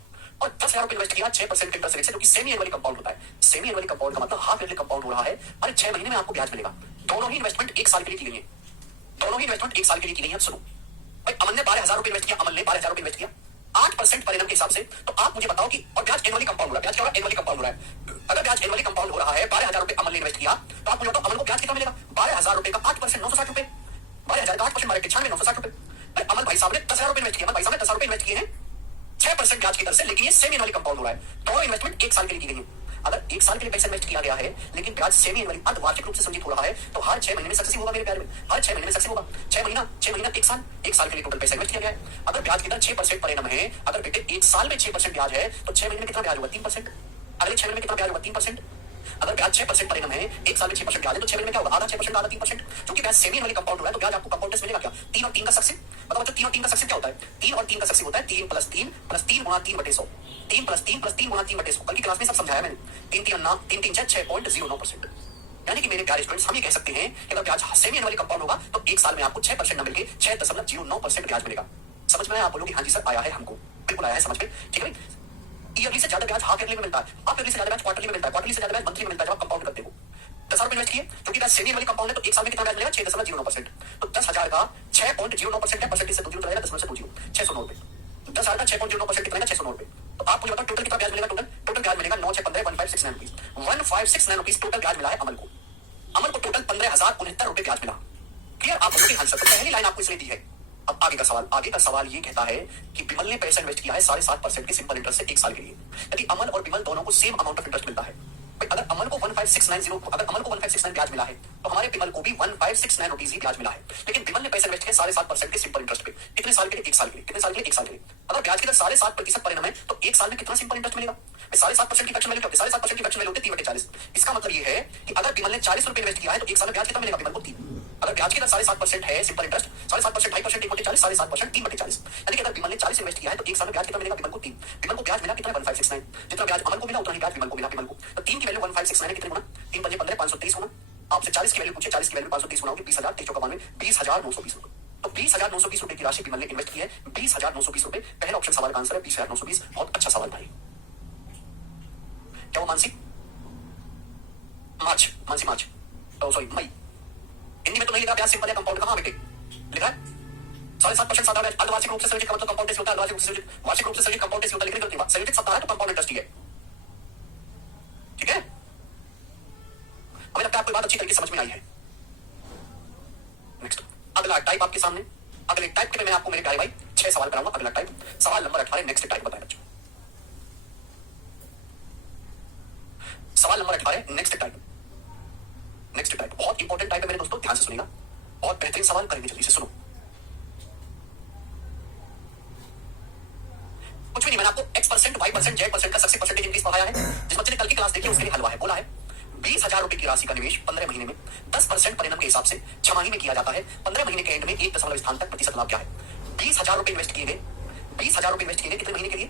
और 10,000 रुपए इन्वेस्ट किया 6% इंटरेस्ट रेट से, जो कि सेमी एनुअली कंपाउंड होता है। सेमी एनुअली कंपाउंड का मतलब हाफ ईयरली कंपाउंड हो रहा है, और 6 महीने में आपको ब्याज मिलेगा। दोनों ही इन्वेस्टमेंट 1 साल के लिए की गई है, दोनों ही इन्वेस्टमेंट 1 साल के लिए की गई है। सुनो भाई, अमन ने 12,000 रुपए इन्वेस्ट किया, अमन ने 12,000 रुपए इन्वेस्ट किया 8% पर एनम के हिसाब से। तो आप मुझे बताओ कि, और ब्याज एनुअली कंपाउंड हो रहा है, ब्याज क्या हो रहा है एनुअली कंपाउंड हो रहा है। अगर ब्याज एनुअली कंपाउंड हो रहा है, 12,000 रुपए अमन ने इन्वेस्ट किया, तो आप मुझे बताओ अमन को ब्याज कितना मिलेगा। 12,000 रुपए का 8% 960 रुपए, 12,000 का 8% मारे 96 960 रुपए। अमन भाई साहब ने 10,000 रुपए इन्वेस्ट किया, अमन भाई साहब ने 10,000 रुपए इन्वेस्ट किए हैं 6% ब्याज की दर से, लेकिन ये सेमी एनुअली कंपाउंड हो रहा है। दोनों इन्वेस्टमेंट 1 साल के लिए की गई है। अगर एक साल के लिए पैसा इन्वेस्ट किया गया है लेकिन ब्याज सेमी एनुअली अर्धवार्षिक रूप से संचित हो रहा है तो हर 6 महीने में सक्सेसिव होगा मेरे प्यारे में, हर 6 महीने में सक्सेसिव होगा। 6 महीना, एक साल के लिए टोटल पैसा इन्वेस्ट किया गया है। अगर ब्याज की दर 6% पर एनम है, अगर बेटे एक साल में 6% ब्याज है तो 6 महीने में कितना ब्याज होगा? 3%। अगले 6 महीने में कितना ब्याज होगा? 3%। अगर ब्याज 6% पर एनम है, एक साल में 6% ब्याज है तो 6 महीने में क्या होगा? आधा 6%, आधा 3%। क्योंकि ब्याज सेमी एनुअली कंपाउंड हो रहा है तो ब्याज आपको कंपाउंड मिलेगा क्या? 3 और 3 का सक्सेसिव। बताओ बच्चों 3 और 3 का सक्सेसिव क्या होता है? 3 और 3 का सक्सेसिव होता है 3 + 3 + 3 गुणा 3/100। 3 + 3 + 3 गुणा 3/100। कल की क्लास में सब समझाया मैंने। 3 3 6.09%। यानी कि मेरे प्यारे स्टूडेंट्स हम ये कह सकते हैं कि अगर ब्याज सेमी एनुअली कंपाउंड होगा तो एक साल में आपको 6% न मिलकर 6.09% ब्याज मिलेगा। समझ में आया? आप बोलोगे हाँ जी सर आया है, हमको बिल्कुल आया है समझ में। ठीक है भाई, ईयरली से ज्यादा ब्याज हाफ ईयरली में मिलता है, हाफ ईयरली से ज्यादा ब्याज क्वार्टरली में मिलता है, क्वार्टरली से ज्यादा ब्याज मंथली में मिलता है जब आप कंपाउंड करते हो। 10,000 रुपए इन्वेस्ट किए, क्योंकि ब्याज सेमी एनुअली कंपाउंड है तो एक साल में कितना ब्याज मिलेगा? 6.09%। तो 10,000 का 6.09% है, परसेंटेज से 2 0 चला जाएगा, 10 में से 2 0, 609 रुपए। 10,000 का 6.09% कितना है? 609 रुपए। तो आप मुझे बताओ टोटल कितना ब्याज मिलेगा? टोटल ब्याज मिलेगा 9 6 15 1569 रुपीज। 1569 रुपीज टोटल ब्याज मिला है अमन को। अमन को टोटल 15,069 रुपए ब्याज मिला। क्लियर? आप बोलोगे हाँ सर, तो पहली लाइन आपको इसलिए दी है। अब आगे का सवाल ये कहता है कि विमल ने पैसा इन्वेस्ट किया है 7.5% के सिंपल इंटरेस्ट से एक साल के लिए। यदि अमन और विमल दोनों को सेम अमाउंट ऑफ इंटरेस्ट मिलता है, अगर अमन को 1569 ब्याज मिला है तो हमारे विमल को भी 1569 रुपीज ही ब्याज मिला है। लेकिन विमल ने पैसा इन्वेस्ट किया 7.5% के सिंपल इंटरेस्ट पे। कितने साल के लिए? एक साल के लिए। कितने साल के लिए? एक साल के लिए। अगर ब्याज की दर 7.5% पर एनम है तो एक साल में कितना सिंपल इंटरेस्ट मिलेगा? 7.5% की फ्रैक्शन वैल्यू क्या होती है? 7.5% की फ्रैक्शन वैल्यू होती है 3/40। इसका मतलब ये है कि अगर विमल ने 40 रुपए इन्वेस्ट किया है तो एक साल में ब्याज कितना मिलेगा? विमल को 3। अगर ब्याज की दर 7.5% है सिंपल इंटरेस्ट, 7.5% 2.5% 1/40, 7.5% 3/40। यानी कि अगर विमल ने 40 इन्वेस्ट किया है तो एक साल में ब्याज कितना मिलेगा? विमल को 3। विमल को ब्याज मिला कितना? 1569। जितना ब्याज अमन को मिला उतना ही ब्याज विमल को मिला। विमल को तो 3 की वैल्यू 1569 है, कितने गुना? 3 × 15 530 गुना। आपसे 40 की वैल्यू पूछे, 40 की वैल्यू 530 गुना होगी 20,000, 3 चौका 92, 20,920 रुपए। तो 20,920 रुपए की राशि विमल ने इन्वेस्ट की है। 20,920 रुपए पहला ऑप्शन सवाल का आंसर है। 20,920 बहुत अच्छा सवाल था ये। क्या वो मानसी? मार्च तो सॉरी मई। हिंदी में तो नहीं लिखा ब्याज सिंपल है कंपाउंड। कहां बेटे लिखा है? 7.5% सादा ब्याज अर्धवार्षिक रूप से संयोजित का मतलब कंपाउंड टेस्ट होता है। अर्धवार्षिक रूप से संयोजित, वार्षिक रूप से संयोजित कंपाउंड टेस्ट होता है। लिखने की बात संयोजित सप्ताह है तो कंपाउंड इंटरेस्ट ही है। ठीक है, हमें लगता है आपको बात अच्छी तरीके से समझ में आई है। नेक्स्ट अगला टाइप आपके सामने। अगले टाइप के मैं आपको मेरे प्यारे भाई 6 सवाल कराऊंगा। अगला टाइप सवाल नंबर 18 नेक्स्ट टाइप बताएं बच्चों। सवाल नंबर 18 नेक्स्ट टाइप बहुत इंपॉर्टेंट टाइप है मेरे दोस्तों, ध्यान से सुनिएगा। बहुत बेहतरीन सवाल करेंगे, जल्दी से सुनो। कुछ भी नहीं, मैंने आपको x%, y%, z% का सक्सेस परसेंटेज इंक्रीज पढ़ाया है। जिस बच्चे ने कल की क्लास देखी उसके लिए हलवा है। बोला है 20,000 रुपए की राशि का निवेश 15 महीने में 10% परिणाम के हिसाब से 6 महीने में किया जाता है। 15 महीने के एंड में 1 दशमलव स्थान तक प्रतिशत लाभ क्या है? 20,000 रुपए इन्वेस्ट किए गए, 20,000 रुपए इन्वेस्ट किए गए कितने महीने के लिए?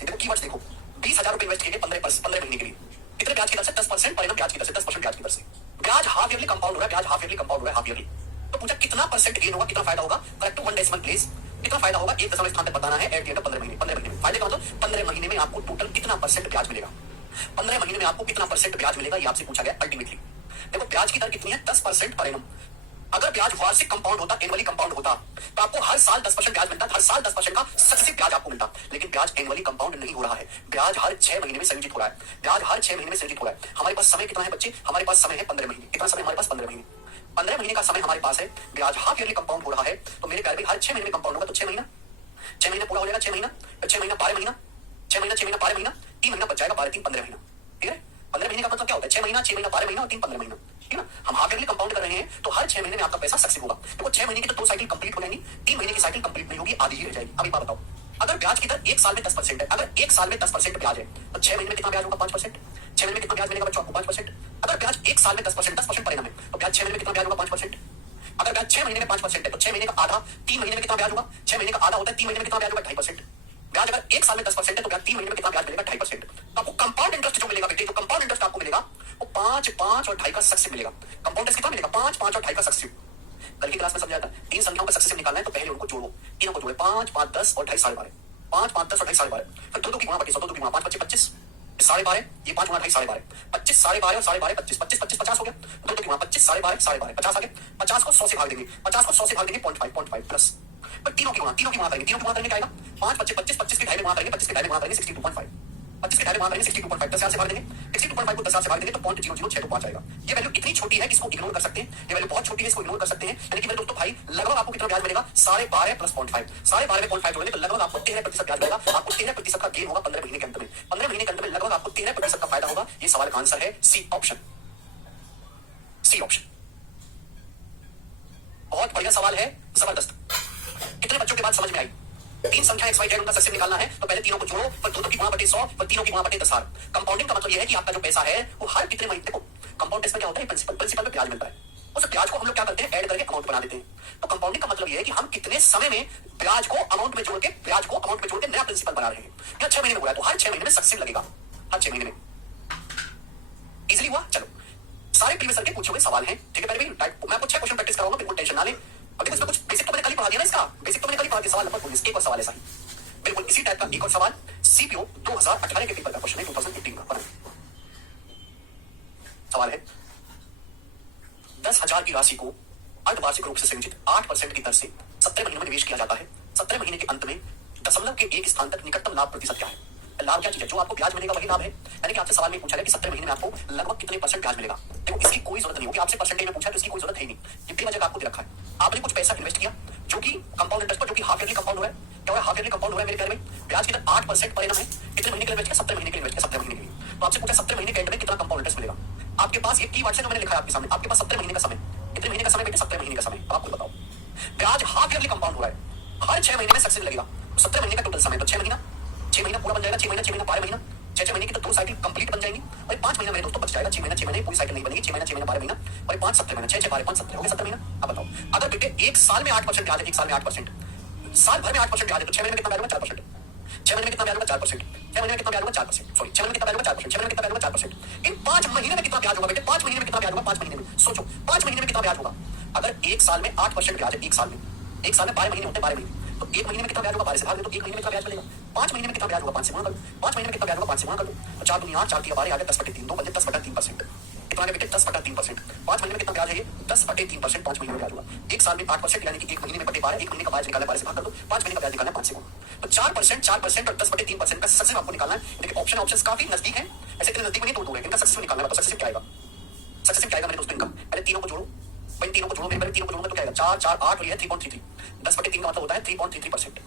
देखो कीवर्ड्स देखो, 20,000 रुपए इन्वेस्ट किए गए 15 महीने के लिए। कितने ब्याज की दर से? 10% परिणाम ब्याज की दर से, 10% ब्याज की दर से। ब्याज हाफ ईयरली कंपाउंड हो रहा है, ब्याज हाफ ईयरली कंपाउंड हो रहा है, हाफ ईयरली। तो पूछा कितना परसेंट गेन होगा, कितना फायदा होगा? Correct 1 decimal place. कितना फायदा होगा? 1 दशमलव स्थान तक बताना है। एट द एंड 15 महीने में फायदे का मतलब 15 महीने में आपको टोटल कितना परसेंट ब्याज मिलेगा? 15 महीने में आपको कितना परसेंट ब्याज मिलेगा ये आपसे पूछा गया अल्टीमेटली। देखो ब्याज की दर कितनी है? 10% पर एनम। अगर ब्याज वार्षिक कंपाउंड होता, एनुअली कंपाउंड होता तो आपको हर साल 10% ब्याज मिलता, हर साल 10% का सक्सेसिव ब्याज आपको मिलता। लेकिन ब्याज एनुअली कंपाउंड नहीं हो रहा है, ब्याज हर 6 महीने में संयोजित हो रहा है। ब्याज हर 6 महीने में संयोजित हो रहा है। हमारे पास समय कितना है बच्चे? हमारे पास समय है 15 महीने। कितना समय हमारे पास? 15 महीने। 15 महीने का समय हमारे पास है। ब्याज हाफ ईयरली कंपाउंड हो रहा है तो मेरे प्यारे भाई हर 6 महीने में कंपाउंड होगा तो 6 महीना, 6 महीना पूरा हो जाएगा। 6 महीना, 6 महीना 12 महीना, 6 महीना 12 महीना, 3 महीना बच जाएगा, 12 3 15 महीना। ठीक है, 15 महीने का मतलब क्या होता है? 6 महीना 12 महीना और 3 15 महीना। ठीक है ना, हम हाफ ईयरली कंपाउंड कर रहे हैं तो हर 6 महीने में आपका पैसा सक्सेस होगा। देखो 6 महीने की तो 2 साइकिल कंप्लीट हो जाएंगी, 3 महीने की साइकिल कंप्लीट नहीं होगी, आधी ही रह जाएगी। अब एक बात बताओ, अगर ब्याज की दर एक साल में 10% है, अगर एक साल में 10% ब्याज है तो 6 महीने में कितना ब्याज होगा? 5%। 6 महीने में कितना ब्याज मिलेगा बच्चों आपको? 5%। अगर ब्याज एक साल में 10% परिणाम है तो ब्याज 6 महीने में कितना ब्याज होगा? 5%। अगर ब्याज 6 महीने में 5% है तो 6 महीने का आधा 3 महीने में कितना ब्याज होगा? 6 महीने का आधा होता है 3 महीने में कितना ब्याज होगा? 2.5%। ब्याज अगर एक साल में 10% है तो ब्याज 3 महीने में कितना ब्याज मिलेगा? 2.5%। तो आपको कंपाउंड इंटरेस्ट जो मिलेगा बेटे, जो कंपाउंड इंटरेस्ट आपको मिलेगा वो 5 5 और 2.5 का सक्सेसिव मिलेगा। कंपाउंड इंटरेस्ट कितना मिलेगा? 5 5 और 2.5 का सक्सेसिव। कल की क्लास में समझाया था, 3 संख्याओं का सक्सेसिव निकालना है तो पहले उनको जोड़ो, तीनों को जोड़े, 5 5 10 और 2.5 12.5, 5 5 10 और 2.5 12.5, फिर 2 की गुणा 25, 2 की गुणा 5 25 25, 12.5, ये 5 गुणा 2.5 12.5, 25 12.5 और 12.5 25 25 25 50 हो गया। 2 की गुणा 25 12.5 50 आ गया। 50 को 100 से भाग देंगे, 50 को 100 से भाग देंगे 0.5 प्लस, फिर तीनों की गुणा करेंगे, तीनों की गुणा करेंगे क्या आएगा? 5 25 25 25 के ढाई में गुणा करेंगे, 25 के ढाई में गुणा करेंगे 62.5, 25 के ढाई में गुणा करेंगे 62.5, 10 से भाग देंगे, 62.5 को 10 से भाग देंगे तो 0.0062 आएगा। ये वैल्यू इतनी छोटी है कि इसको इग्नोर कर सकते हैं, ये वैल्यू बहुत छोटी है इसको इग्नोर कर सकते हैं। यानी कि मेरे दोस्तों भाई लगभग आपको कितना ब्याज मिलेगा? 12.5 प्लस 0.5, 12.5 में 0.5 जोड़ेंगे तो लगभग आपको 13% ब्याज मिलेगा। आपको 13% का गेन होगा 15 महीने के अंत में। 15 महीने के अंत में लगभग आपको 13% का फायदा होगा। ये सवाल का आंसर है सी ऑप्शन। सी ऑप्शन बहुत बढ़िया सवाल है, जबरदस्त। कितने बच्चों के बाद समझ में आई? तीन संख्या एक्स वाई जेड उनका सक्सेस निकालना है तो पहले तीनों को जोड़ो, फिर दोनों की गुणा बटे 100, फिर तीनों की गुणा बटे 10,000। कंपाउंडिंग का मतलब यह है कि आपका जो पैसा है वो हर कितने महीने, देखो कंपाउंड टेस्ट में क्या होता है, प्रिंसिपल में ब्याज मिलता है, उस ब्याज को हम लोग क्या करते हैं, ऐड करके अमाउंट बना देते हैं। तो कंपाउंडिंग का मतलब यह है कि हम कितने समय में ब्याज को अमाउंट में जोड़ के नया प्रिंसिपल बना रहे हैं। या 6 महीने में हुआ है तो हर 6 महीने में सक्सेस लगेगा, हर 6 महीने में। इजिली हुआ? चलो सारे प्रीवियस के पूछे हुए सवाल हैं, ठीक है। पहले मैं आपको 6 क्वेश्चन प्रैक्टिस कराऊंगा, बिल्कुल टेंशन ना लें। अब देखो इसमें कुछ बेसिक तो मैंने कल ही पढ़ा दिया ना, इसका बेसिक तो मैंने कल ही पढ़ा दिया। सवाल नंबर 19 एक और सवाल ऐसा ही बिल्कुल इसी टाइप का एक और सवाल सीपीओ 2018 के पेपर का क्वेश्चन है, 2018 का सवाल है। 10,000 की राशि को अर्धवार्षिक रूप से संचित 8% की दर से 17 महीनों में निवेश किया जाता है। 17 महीने के अंत में दशमलव के एक स्थान तक निकटतम लाभ प्रतिशत क्या है? लाभ क्या चीज है? जो आपको ब्याज मिलेगा वही लाभ है। यानी कि आपसे सवाल में पूछा गया कि 17 महीने में आपको लगभग कितने परसेंट ब्याज मिलेगा। देखो इसकी कोई जरूरत नहीं होगी, आपसे परसेंटेज में पूछा तो इसकी कोई जरूरत है नहीं। ये बेवजह आपको दे रखा है। आपने कुछ पैसा इन्वेस्ट किया जो कि कंपाउंड इंटरेस्ट पर, जो कि हाफ ईयरली कंपाउंड हो रहा है। क्या हो रहा है? हाफ ईयरली कंपाउंड हो रहा है मेरे प्यारे में। ब्याज की दर 8% पर एनम है। कितने महीने के लिए इन्वेस्ट किया? 17 महीने के लिए इन्वेस्ट किया, 17 महीने के लिए। तो आपसे पूछा 17 महीने के एंड में कितना कंपाउंड इंटरेस्ट मिलेगा। आपके पास ये कीवर्ड है जो मैंने लिखा है आपके सामने। आपके पास 17 महीने का समय, कितने महीने का समय बेटे? 17 महीने का समय। आप खुद बताओ, ब्याज हाफ ईयरली कंपाउंड हो रहा है, हर 6 महीने में सक्सेस लगेगा। 17 महीने का टोटल समय तो 6 महीना, 6 महीना पूरा बन जाएगा। 6 महीना 12 महीना, 6 महीने की तो 2 साइकिल कंप्लीट बन जाएंगी। और 5 महीना मेरे दोस्तों बच जाएगा। 6 महीने पूरी साइकिल नहीं बनेगी। 6 महीना 12 महीना और 5 17 महीना, 6 12 5 17 हो गए 17 महीना। अब बताओ अगर बेटे एक साल में 8% ब्याज है, एक साल में 8%, साल भर में 8% ब्याज है तो 6 महीने में कितना ब्याज होगा? 4%। 6 महीने में कितना ब्याज होगा? 4%। 6 महीने में कितना ब्याज होगा? 4%। सॉरी 6 महीने में कितना ब्याज होगा? 4%। 6 महीने में कितना ब्याज होगा? 4%। इन 5 महीने में कितना ब्याज होगा बेटे? 5 महीने में कितना ब्याज होगा? 5 महीने में सोचो, 5 महीने में कितना ब्याज होगा? अगर एक साल में 8% ब्याज है, एक साल में 12 महीने होते हैं, 12 महीने तो एक महीने में कितना ब्याज होगा? 12 से भाग दो तो एक महीने में कितना ब्याज मिलेगा? 5 महीने में कितना ब्याज होगा? 5 से गुणा कर दो। 5 महीने में कितना ब्याज होगा? 5 से गुणा कर दो। तो 4 दूनी 8, 4 की 12 आ गया 10/3, 2 बजे 10/3%। कितना है बेटे? 10/3%। 5 महीने में कितना ब्याज है? ये 10/3%। 5 महीने में ब्याज होगा। एक साल में 8% यानी कि एक महीने में बटे 12, एक महीने का ब्याज निकालना 12 से भाग कर दो। 5 महीने का ब्याज निकालना 5 से गुणा। तो 4% और 10/3% का सक्सेस आपको निकालना है। देखिए ऑप्शंस काफी नजदीक है, ऐसे इतने नजदीक नहीं, दूर दूर है। इनका सक्सेस निकालना है। तो सक्सेस क्या आएगा? सक्सेस क्या आएगा मेरे दोस्तों? इनका पहले तीनों को जोड़ो, भाई तीनों को जोड़ो, पहले तीनों को जोड़ोगे तो क्या आएगा? 4 4 8 और ये 3.33, 10/3 का मतलब होता है 3.33%।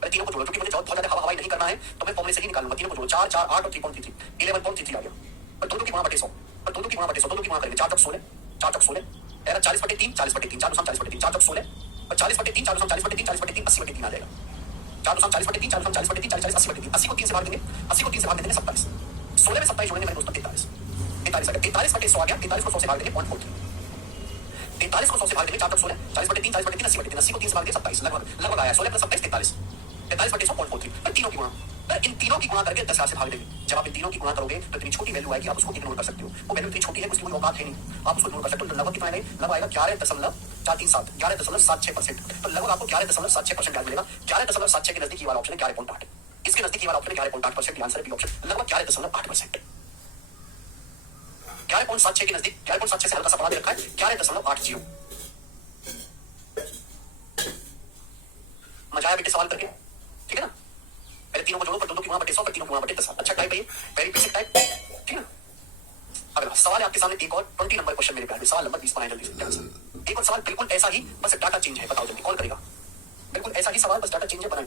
पहले तीनों को जोड़ो, क्योंकि मुझे बहुत ज्यादा हवाई नहीं करना है तो मैं फॉर्मूले से ही निकालूंगा। तीनों को जोड़ो, 4 4 8 और 3.33, 11.33 आ गया। और दोनों की गुणा बटे 100, और दोनों की गुणा बटे 100, दोनों की गुणा करेंगे। 4 चौक 16, 4 चौक 16 तेरा 40/3, 40/3, 4 2 40/3, 4 चौक 16 और 40/3, 4 2 40/3, 40/3, 80/3 आ जाएगा। 4 2 40/3, 4 2 40/3, 40 80/3, 80 को 3 से भाग देंगे, 80 को 3 से भाग देंगे 27, 16 में 27 जोड़ेंगे मेरे दोस्तों 43, 43 आ गया। 43/100 आ गया। 43 को 100 से भाग देंगे 0.43, 43 को 100 से भाग देंगे 4 चौक 16, 40/3, 40/3, 80/3, 80 को 3 से भाग देंगे 27, लगभग आया। 16 + 27 43, 43/100 0.43। फिर तीनों की गुणा, इन तीनों की गुणा करके 10,000 से भाग देंगे। जब आप इन तीनों की गुणा करोगे तो इतनी छोटी वैल्यू आएगी, आप उसको इग्नोर कर सकते हो। वो वैल्यू इतनी छोटी है, उसकी कोई औकात है नहीं, आप उसको इग्नोर कर सकते हो। तो लगभग कितना आएगा? लगभग आएगा 11.437, 11.76%। तो लगभग आपको 11.76% ब्याज मिलेगा। 11.76 के नजदीक ये वाला ऑप्शन है 11.8, इसके नजदीक ये वाला ऑप्शन है 11.8%। आंसर है बी ऑप्शन, लगभग 11.8%। 11.76 के नजदीक, 11.76 से हल्का सा बढ़ा दे रखा है 11.80। मजा आया बेटे सवाल करके? ठीक है ना? पहले तीनों को जोड़ो, पर दोनों की गुणा बटे 100, पर तीनों गुणा बटे 10। अच्छा टाइप है ये, वेरी बेसिक टाइप, ठीक है। अगला सवाल है आपके सामने एक और 20 नंबर क्वेश्चन मेरे प्यारे। सवाल नंबर 20 बनाए जल्दी से। एक और सवाल बिल्कुल ऐसा ही, बस डाटा चेंज है। बताओ जल्दी कौन करेगा? बिल्कुल ऐसा ही सवाल, बस डाटा चेंज है, बनाए।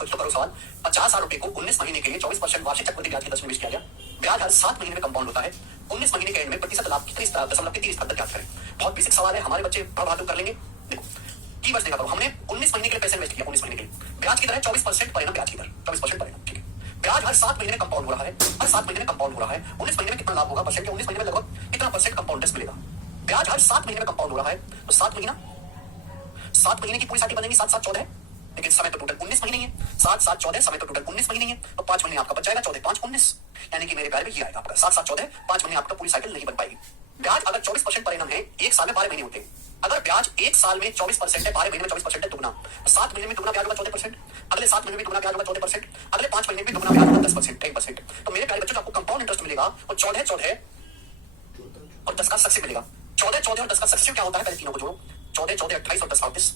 तो करो सवाल। 50,000 रुपए को 19 महीने के लिए 24% वार्षिक चक्रवृद्धि ब्याज की दर से निवेश किया गया। ब्याज हर 7 महीने में कंपाउंड होता है। 19 महीने के एंड में प्रतिशत लाभ कितनी दशमलव के 30 तक ज्ञात करें। बहुत बेसिक सवाल है, हमारे बच्चे बहादुर कर लेंगे। देखो कीवर्ड्स देखा करो, हमने 19 महीने के लिए पैसे इन्वेस्ट किया, 19 महीने के लिए ब्याज की दर है 24% पर एनम, ब्याज की दर 24% पर एनम, ठीक है। ब्याज हर 7 महीने में कंपाउंड हो रहा है, हर 7 महीने में कंपाउंड हो रहा है। 19 महीने में कितना लाभ होगा परसेंट के, 19 महीने में लगभग कितना परसेंट कंपाउंड इंटरेस्ट मिलेगा। ब्याज हर 7 महीने में कंपाउंड हो रहा है, तो 7 महीने की पूरी साथी बनेगी 7 7 14, लेकिन समय तो टोटल 19 महीने है। 7 7 14, समय तो टोटल 19 महीने है, तो 5 महीने आपका बच जाएगा, 14 5 19, यानी कि मेरे प्यारे में ये आएगा आपका 7 7 14, 5 महीने आपका पूरी साइकिल नहीं बन पाएगी। ब्याज अगर 24% पर एनम है, एक साल में 12 महीने होते हैं। अगर ब्याज एक साल में 24% है, 12 महीने में 24% है, दुगना, तो 7 महीने में दुगना ब्याज होगा 14%, अगले 7 महीने में दुगना ब्याज होगा 14%, अगले 5 महीने में दुगना ब्याज होगा 10%, 10%। तो मेरे प्यारे बच्चों, आपको कंपाउंड इंटरेस्ट मिलेगा और 14 14 और 10 का सक्सेसिव मिलेगा। 14 14 और 10 का सक्सेसिव क्या होता है, पहले तीनों को जोड़ो, 14 14 28 और 10 38,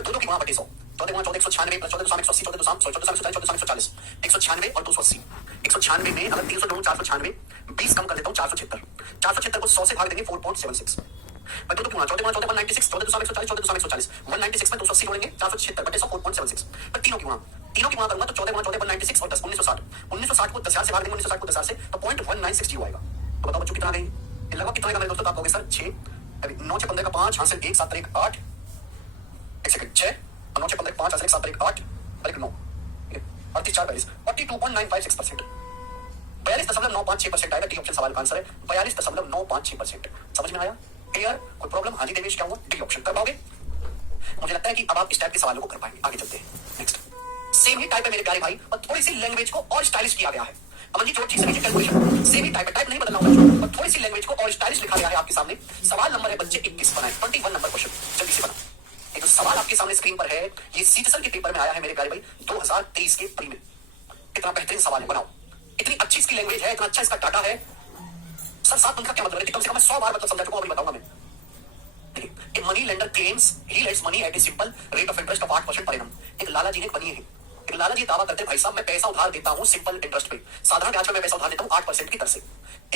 दोनों की गुणा बटे 100, 14 गुणा 14 196 प्लस 14 2 180, 14 2 14 2 140, 196 और 280, 196 में अगर 300 जोड़ो 496, 20 कम कर देता हूँ 476, 476 को 100 से भाग देंगे 4.76, मैं दोनों की गुणा 14 गुणा 14 196, 14 2 140, 14 2 140, 196 में 280 जोड़ेंगे 476 बटे 100 4.76, मैं तीनों की गुणा करूंगा तो 14 गुणा 14 196 और 10 1960, 1960 को 10,000 से भाग देंगे, 1960 को 10,000 से, तो 0.1960 आएगा। तो बताओ बच्चों कितना रहेंगे, लगभग कितना आएगा मेरे दोस्तों, तो आप कहोगे सर 6, 9 6 15 का 5 हां से 1 7 1 8, एक सेकंड 6 9 6 15 5 हां से 1 7 1 8 और 9, 38 4 42, 42.956%, 42.956% आएगा। डी ऑप्शन सवाल का आंसर है 42.956%। समझ में आया, क्लियर, कोई प्रॉब्लम? हाँ जी देवेश, क्या हुआ? डी ऑप्शन कर पाओगे? मुझे लगता है कि अब आप इस टाइप के सवालों को कर पाएंगे। आगे चलते हैं, नेक्स्ट। सेम ही टाइप है मेरे प्यारे भाई, और थोड़ी सी लैंग्वेज को और स्टाइलिश किया गया है। अमन जी, जो ठीक से नीचे कैलकुलेशन, सेम ही टाइप है, टाइप नहीं बदलना होगा, और थोड़ी सी लैंग्वेज को और स्टाइलिश लिखा गया है आपके सामने। सवाल नंबर है बच्चे 21 बनाए, 21 नंबर क्वेश्चन, जल्दी से बना। एक सवाल आपके सामने स्क्रीन पर है, ये सीटीएसएल के पेपर में आया है मेरे प्यारे भाई 2023 के प्री में। कितना बेहतरीन सवाल है, बनाओ। इतनी अच्छी इसकी लैंग्वेज है, इतना अच्छा इसका डाटा है। सर 7 मंथ का क्या मतलब है, कम से कम मैं 100 बार मतलब समझा चुका हूं, अभी बताऊंगा मैं। A money lender claims he lends money at a simple rate of interest of 8% per annum। एक लाला जी ने बनी है, एक लाला जी दावा करते हैं भाई साहब मैं पैसा उधार देता हूं सिंपल इंटरेस्ट पे, साधारण ब्याज पे मैं पैसा उधार देता हूं 8% की दर से।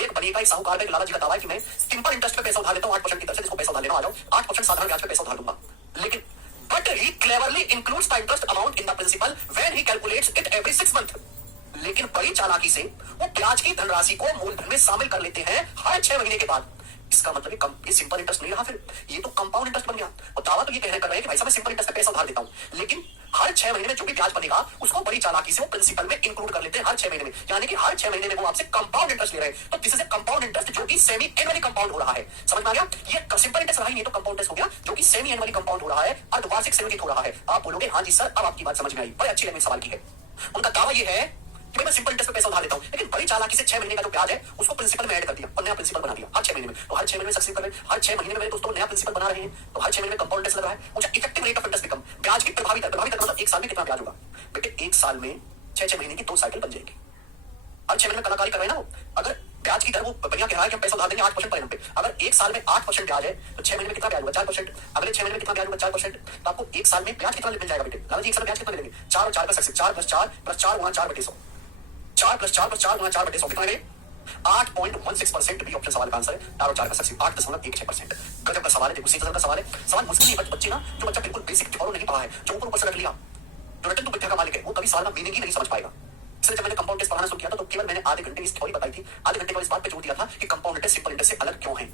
एक बनेगा एक साहूकार का, एक लाला जी का दावा है कि मैं सिंपल इंटरेस्ट पे पैसा उधार देता हूं 8% की दर से, जिसको पैसा उधार लेना आ जाओ 8% साधारण ब्याज पे पैसा उधार दूंगा। लेकिन but he cleverly includes the interest amount in the principal when he calculates it every 6 month. लेकिन बड़ी चालाकी से वो ब्याज की धनराशि को मूलधन में शामिल कर लेते हैं हर 6 महीने के बाद। इसका मतलब ये सिंपल इंटरेस्ट नहीं रहा, फिर ये तो कंपाउंड इंटरेस्ट बन गया। और दावा तो ये कहने कर रहे हैं कि भाई साहब मैं सिंपल इंटरेस्ट पे पैसा उधार देता हूं, लेकिन हर 6 महीने में जो भी ब्याज बनेगा उसको बड़ी चालाकी से वो प्रिंसिपल में इंक्लूड कर लेते हैं हर 6 महीने में, यानी कि हर 6 महीने में वो आपसे कंपाउंड इंटरेस्ट ले रहे हैं। तो this is a compound interest जो कि सेमी एनुअली कंपाउंड हो रहा है। समझ में आ गया, ये सिंपल इंटरेस्ट रहा ही नहीं, तो कंपाउंड इंटरेस्ट हो गया जो कि सेमी एनुअली कंपाउंड हो रहा है, अर्धवार्षिक संयोजित हो रहा है। आप बोलोगे हाँ जी सर, अब आपकी बात समझ में आई, बड़ी अच्छी लैंग्वेज सवाल की है। उनका दावा ये है कि मैं सिंपल इंटरेस्ट पे पैसा उधार देता हूं, लेकिन बड़ी चालाकी से 6 महीने का जो ब्याज है उसको प्रिंसिपल में ऐड कर दिया और नया प्रिंसिपल बना दिया हर 6 महीने में। तो हर 6 महीने में सक्सेस कर रहे हैं, हर 6 महीने में मेरे दोस्तों नया प्रिंसिपल बना रहे हैं, तो हर 6 महीने में कंपाउंड इंटरेस्ट लग रहा है। मुझे effective rate of interest become, ब्याज की प्रभावी दर मतलब एक साल में कितना ब्याज होगा बेटे, एक साल में 6 महीने की 2 साइकिल बन जाएगी। हर 6 महीने में कलाकारी कर रहे हैं ना वो। अगर ब्याज की दर वो बढ़िया कह रहा है कि हम पैसा उधार देंगे 8% पर एनम पे, अगर एक साल में 8% ब्याज है तो 6 महीने में कितना ब्याज होगा 4%, अगले 6 महीने में कितना ब्याज होगा 4%, तो आपको एक साल में ब्याज कितना मिल जाएगा बेटे? लाला जी एक साल ब्याज कितना मिलेंगे? 4 और 4 का सक्सेस, 4 प्लस 4 प्लस 4 गुणा 4 बटे 100, 4 प्लस 4 प्लस 4 गुणा 4 बटे 100 कितना है? 8.16%। बी ऑप्शन सवाल का आंसर है 4 और 4 का सक्सेस 8.16%। गजब का सवाल है, देखो सीधा का सवाल है। सवाल मुश्किल नहीं, बच्चे ना जो बच्चा बिल्कुल बेसिक फॉलो नहीं पढ़ा है, जो ऊपर से रख लिया, जो रटन तो बिठा का मालिक है, वो कभी सवाल का मीनिंग ही नहीं समझ पाएगा। इसलिए जब मैंने कंपाउंड टेस्ट पढ़ाना शुरू किया था तो केवल मैंने आधे घंटे इस थ्योरी बताई थी, आधे घंटे को इस बात पे जोर दिया था कि कंपाउंड इंटरेस्ट सिंपल इंटरेस्ट से अलग क्यों है।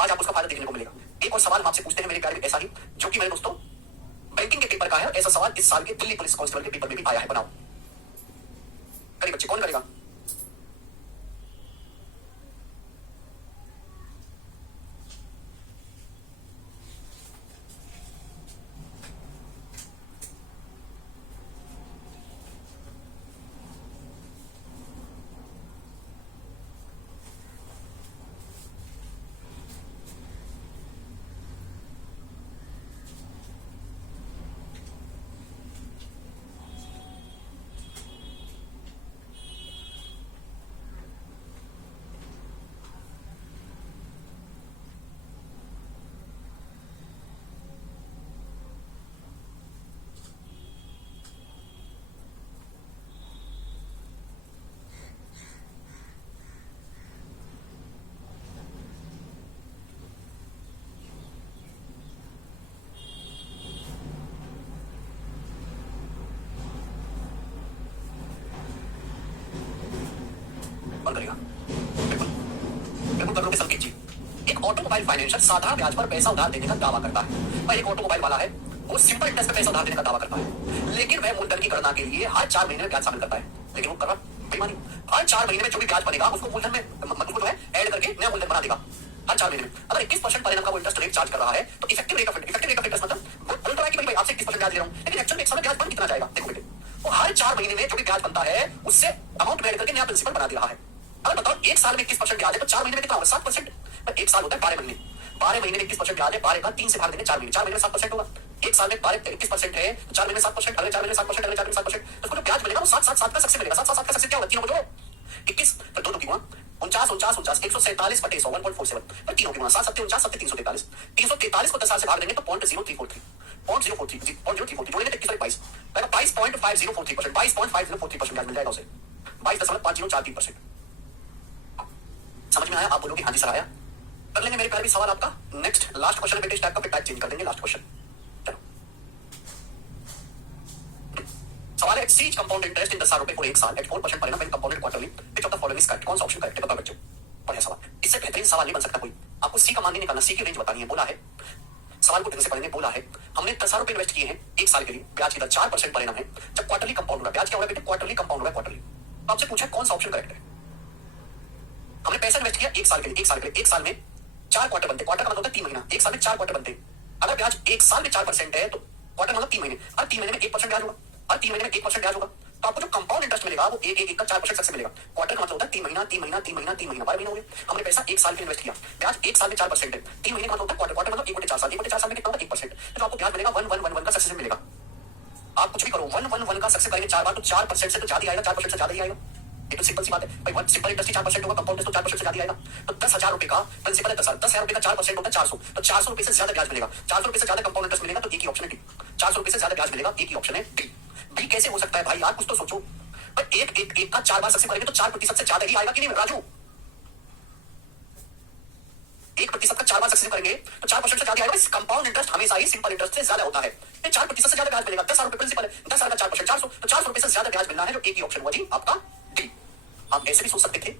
आज आपको उसका फायदा देखने को मिलेगा। एक और सवाल हम आपसे पूछते हैं मेरे कार्य में ऐसा ही, जो कि मेरे दोस्तों बैंकिंग के पेपर का है, ऐसा सवाल इस साल के दिल्ली पुलिस कांस्टेबल के पेपर में भी आया है। बनाओ, करिए बच्चे, कौन करेगा? ऑटोमोबाइल फाइनेंशियल साधारण ब्याज पर पैसा उधार देने का दावा करता है। भाई एक ऑटोमोबाइल वाला है, वो सिंपल इंटरेस्ट पे पैसा उधार देने का दावा करता है, लेकिन वह मूलधन की गणना के लिए हर 4 महीने में ब्याज शामिल करता है। लेकिन वो कर रहा बेईमानी, हर 4 महीने में जो भी ब्याज बनेगा उसको मूलधन में उसको जो है ऐड करके नया मूलधन बना देगा हर 4 महीने में। अगर 21% पर एनम का वो इंटरेस्ट रेट चार्ज कर रहा है तो इफेक्टिव रेट ऑफ इंटरेस्ट मतलब बोल रहा है कि भाई आपसे 21% ब्याज दे रहा हूं, लेकिन एक्चुअल में एक समय ब्याज बन कितना जाएगा? देखो बेटे, वो हर 4 महीने में जो भी ब्याज बनता है उससे अमाउंट में ऐड करके नया प्रिंसिपल बना दे रहा है। अगर बताओ एक साल में 21% ब्याज है तो 4 महीने में कितना होगा? 7%। एक साल होता है 12 महीने, 12 महीने में 21% ब्याज है, 12 का 3 से भाग देंगे 4 महीने, 4 महीने में 7% होगा। एक साल में 12 21% है तो 4 महीने में 7%, अगले 4 महीने में 7%, अगले 4 महीने में 7%, तो उसको जो ब्याज मिलेगा वो 7 का सक्सेस मिलेगा। 7 का सक्सेस क्या होगा? तीनों को जोड़ो, 21 फिर 2 की गुणा 49 147 बटे 100 1.47 फिर तीनों की गुणा 7 7 49 7 343 343 को 10 साल से भाग देंगे तो 0.0343 जोड़ेंगे तो 21 22.5043% 22.5043% ब्याज मिल जाएगा उसे, 22.5043%। समझ में आया? आप बोलोगे हाँ जी सर आया। कर लेंगे मेरे प्यारे भी सवाल आपका। नेक्स्ट लास्ट क्वेश्चन बेटे इस टाइप का, फिर टाइप चेंज कर देंगे। लास्ट क्वेश्चन चलो, सवाल है सीज कंपाउंड इंटरेस्ट इन 10,000 रुपए को 1 साल at 4% per annum when compounded quarterly which of the following is correct? कौन सा ऑप्शन करेक्ट है बताओ बच्चों। बढ़िया सवाल, इससे बेहतरीन सवाल नहीं बन सकता कोई। आपको सी का मान नहीं निकालना, सी की रेंज बतानी है। बोला है सवाल को ढंग से पढ़ेंगे। बोला है हमने 10,000 रुपए इन्वेस्ट किए हैं 1 साल के लिए, ब्याज की दर 4% पर एनम है। जब क्वार्टरली कंपाउंड होगा, ब्याज क्या होगा बेटे? क्वार्टरली कंपाउंड होगा क्वार्टरली। तो आपसे पूछा कौन सा ऑप्शन करेक्ट है। हमने पैसा इन्वेस्ट किया 1 साल के लिए, 1 साल में 4 क्वार्टर बनते, क्वार्टर का मतलब होता है 3 महीना, 1 साल में 4 क्वार्टर बनते। अगर ब्याज 1 साल में 4% है तो क्वार्टर मतलब 3 महीने, हर 3 महीने में 1% ब्याज होगा, हर 3 महीने में 1% ब्याज होगा। तो आपको जो कंपाउंड इंटरेस्ट मिलेगा वो एक का 4% सक्सेस मिलेगा। क्वार्टर का मतलब होता है 3 महीना 3 महीना 3 महीना 3 महीना 12 महीने हो गए। हमने पैसा 1 साल के इन्वेस्ट किया, ब्याज 1 साल में 4% है, 3 महीने का मतलब होता है क्वार्टर मतलब 1/4 साल, 1/4 साल में कितना होगा? 1%। तो आपको ब्याज मिलेगा 1 का सक्सेस मिलेगा। आप कुछ भी करो 1 का सक्सेस करेंगे 4 बार तो 4% से तो ज्यादा आएगा, 4% से ज्यादा ही आएगा। ये तो सिंपल सी बात है भाई। वन सिंपल इंटरेस्ट 4% होगा, कंपाउंड इंटरेस्ट तो 4% से ज्यादा आएगा। तो 10,000 रुपए का प्रिंसिपल है 10,000 रुपए का 4% होता है 400, तो 400 रुपए से ज्यादा ब्याज मिलेगा, 400 रुपए से ज्यादा कंपाउंड इंटरेस्ट मिलेगा, तो एक ही ऑप्शन है डी। 400 रुपए से ज्यादा ब्याज मिलेगा, एक ही ऑप्शन है डी। डी कैसे हो सकता है भाई यार, कुछ तो सोचो। भाई एक का 4 बार सक्सेस करेंगे तो 4% से ज्यादा ही आएगा कि नहीं राजू? 1% का 4 बार सक्सेस करेंगे तो 4% से ज्यादा आएगा। कंपाउंड इंटरेस्ट हमेशा ही सिंपल इंटरेस्ट से ज्यादा होता है। 4% से ज्यादा ब्याज मिलेगा, 10,000 रुपए प्रिंसिपल है, 10,000 का 4%, 400, तो 400 रुपए से ज्यादा ब्याज मिलना है, जो एक ही ऑप्शन हुआ जी आपका डी। आप ऐसे भी सोच सकते थे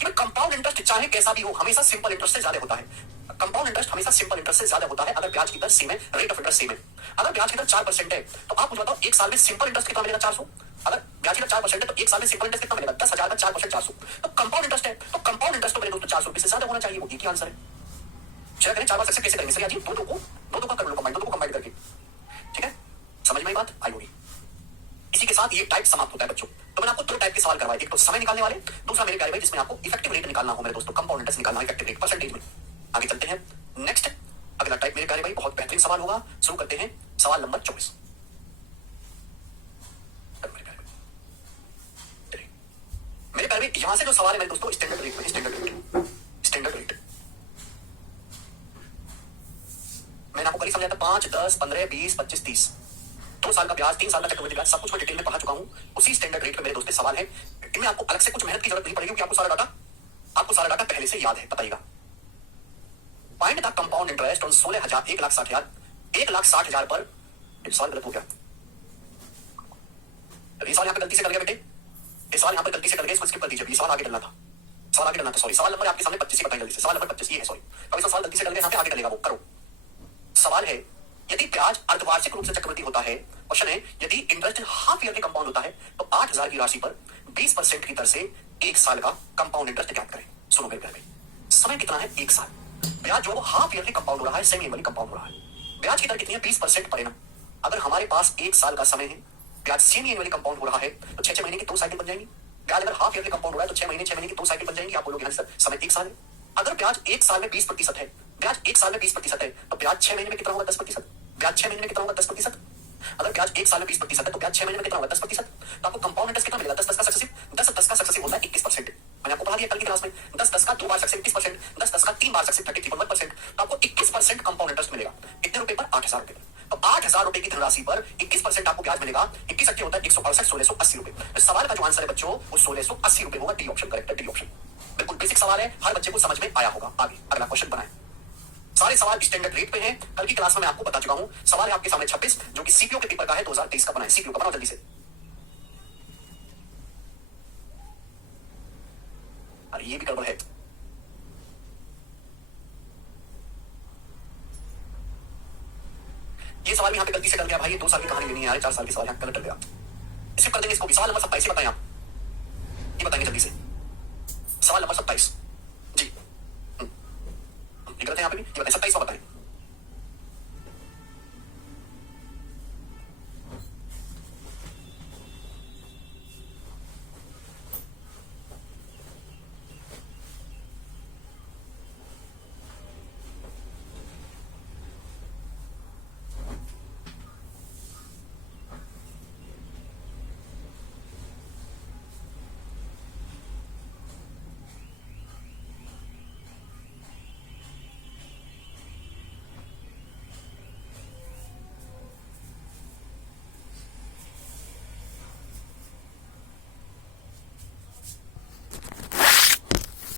कि कंपाउंड इंटरेस्ट चाहे कैसा भी हो हमेशा सिंपल इंटरेस्ट से ज्यादा होता है। कंपाउंड इंटरेस्ट हमेशा सिंपल इंटरेस्ट से ज्यादा होता है अगर ब्याज की दर सेम है, रेट ऑफ इंटरेस्ट सेम है। अगर ब्याज की दर 4% है तो आप मुझे बताओ 1 साल में सिंपल इंटरेस्ट कितना मिलेगा? 400। अगर ब्याज की दर 4% है तो 1 साल में सिंपल इंटरेस्ट कितना मिलेगा? 10,000 का 4% 400। तो कंपाउंड इंटरेस्ट है तो कंपाउंड इंटरेस्ट तो मेरे दोस्तों 400 रुपए से ज्यादा होना चाहिए, वो एक ही आंसर है। चलो करें 4 बार सक्सेस कैसे करेंगे सर जी? दो का कर लो कंबाइन, दो को कंबाइन करके, ठीक है? समझ में आई बात? आई होगी। इसी के साथ ये टाइप समाप्त होता है बच्चों। तो मैंने आपको 2 टाइप के सवाल करवाए, एक तो समय निकालने वाले, दूसरा मेरे प्यारे भाई जिसमें आपको इफेक्टिव रेट निकालना हो मेरे दोस्तों, कंपाउंड इंटरेस्ट निकालना है इफेक्टिव रेट परसेंटेज में। आगे चलते हैं नेक्स्ट अगला टाइप मेरे प्यारे भाई, बहुत बेहतरीन सवाल होगा। शुरू करते हैं सवाल नंबर 24। मेरे प्यारे भाई यहां से जो सवाल है मेरे दोस्तों स्टैंडर्ड रेट में, स्टैंडर्ड रेट मैंने आपको कल ही समझाया था 5 10 15 20 25 30 2 साल का ब्याज, 3 साल का चक्रवृद्धि ब्याज, सब कुछ मैं डिटेल में पढ़ा चुका हूं। उसी स्टैंडर्ड रेट पे मेरे दोस्तों सवाल है। इनमें आपको अलग से कुछ मेहनत की जरूरत नहीं पड़ेगी क्योंकि आपको सारा डाटा पहले से याद है। बताइएगा find the compound interest on 16,000 1,60,000 पर। सवाल गलत हो गया, ये सवाल यहां पे गलती से कर गया बेटे, ये सवाल यहां पर गलती से कर गया, इसको स्किप कर दीजिए। ये सवाल आगे डलना था, सॉरी। सवाल नंबर आपके सामने 25 ही बताइए जल्दी से, सवाल नंबर 25 ही है, सॉरी। तो इसका सवाल गलती से कर गया, यहां पे आगे डलेगा वो, करो। सवाल है यदि ब्याज अर्धवार्षिक रूप से चक्रवृद्धि होता है, क्वेश्चन है यदि इंटरेस्ट हाफ ईयरली कंपाउंड होता है तो 8,000 की राशि पर 20% की दर से 1 साल का कंपाउंड इंटरेस्ट ज्ञात करें। सुनो मेरे प्यारे, समय कितना है? 1 साल। ब्याज जो हाफ ईयरली कंपाउंड हो रहा है, सेमी एनुअली कंपाउंड हो रहा है। ब्याज की दर कितनी है? 20% पर एनम। अगर हमारे पास 1 साल का समय है, ब्याज सेमी एनुअली कंपाउंड हो रहा है तो 6 महीने की 2 साइकिल बन जाएंगी। ब्याज अगर हाफ ईयरली कंपाउंड हो रहा है तो 6 महीने की 2 साइकिल बन जाएंगी। आप बोलोगे सर समय 1 साल है। अगर ब्याज 1 साल में 20% है, ब्याज 1 साल में 20% है तो ब्याज 6 महीने में कितना होगा? 10%। ब्याज 6 महीने में कितना होगा? 10%। अगर ब्याज 1 साल में 20% है तो ब्याज 6 महीने में कितना होगा? 10%। तो आपको कंपाउंड इंटरेस्ट कितना मिलेगा? 10 का सक्सेसिव, 10 का सक्सेसिव होता है 21%। मैंने आपको पढ़ा दिया कल की क्लास में, 10 का 2 बार सक्सेसिव 21%, 10 का 3 बार सक्सेसिव 33.1%। तो आपको 21% कंपाउंड इंटरेस्ट मिलेगा। कितने रुपए पर? 8,000 रुपए पर। तो 8,000 रुपए की धनराशि पर 21% आपको ब्याज मिलेगा। 21 अट्ठे होता है 168, 1680 रुपए। तो सवाल का जो आंसर है बच्चों वो 1680 रुपए होगा। डी ऑप्शन करेक्ट है, डी ऑप्शन। बिल्कुल बेसिक सवाल है, हर बच्चे को समझ में आया होगा। आगे अगला क्वेश्चन बनाएं। सारे सवाल स्टैंडर्ड रेट पे हैं, कल की क्लास में मैं आपको बता चुका हूं। सवाल है आपके सामने 26 जो कि सीपीओ के पेपर का है, 2023 का बनाए। सीपीओ का बनाओ जल्दी से। अरे ये भी गड़बड़ है, ये सवाल भी यहाँ पे गलती से डल गया भाई, ये 2 साल की कहानी नहीं है यार, 4 साल की सवाल यहाँ गलत डल गया। स्किप कर देंगे इसको भी। सवाल नंबर 27 बताएं आप, ये बताएंगे जल्दी से। सवाल नंबर 27 जी, ये गलत है यहाँ पे भी, ये बताएं 27वां बताएं।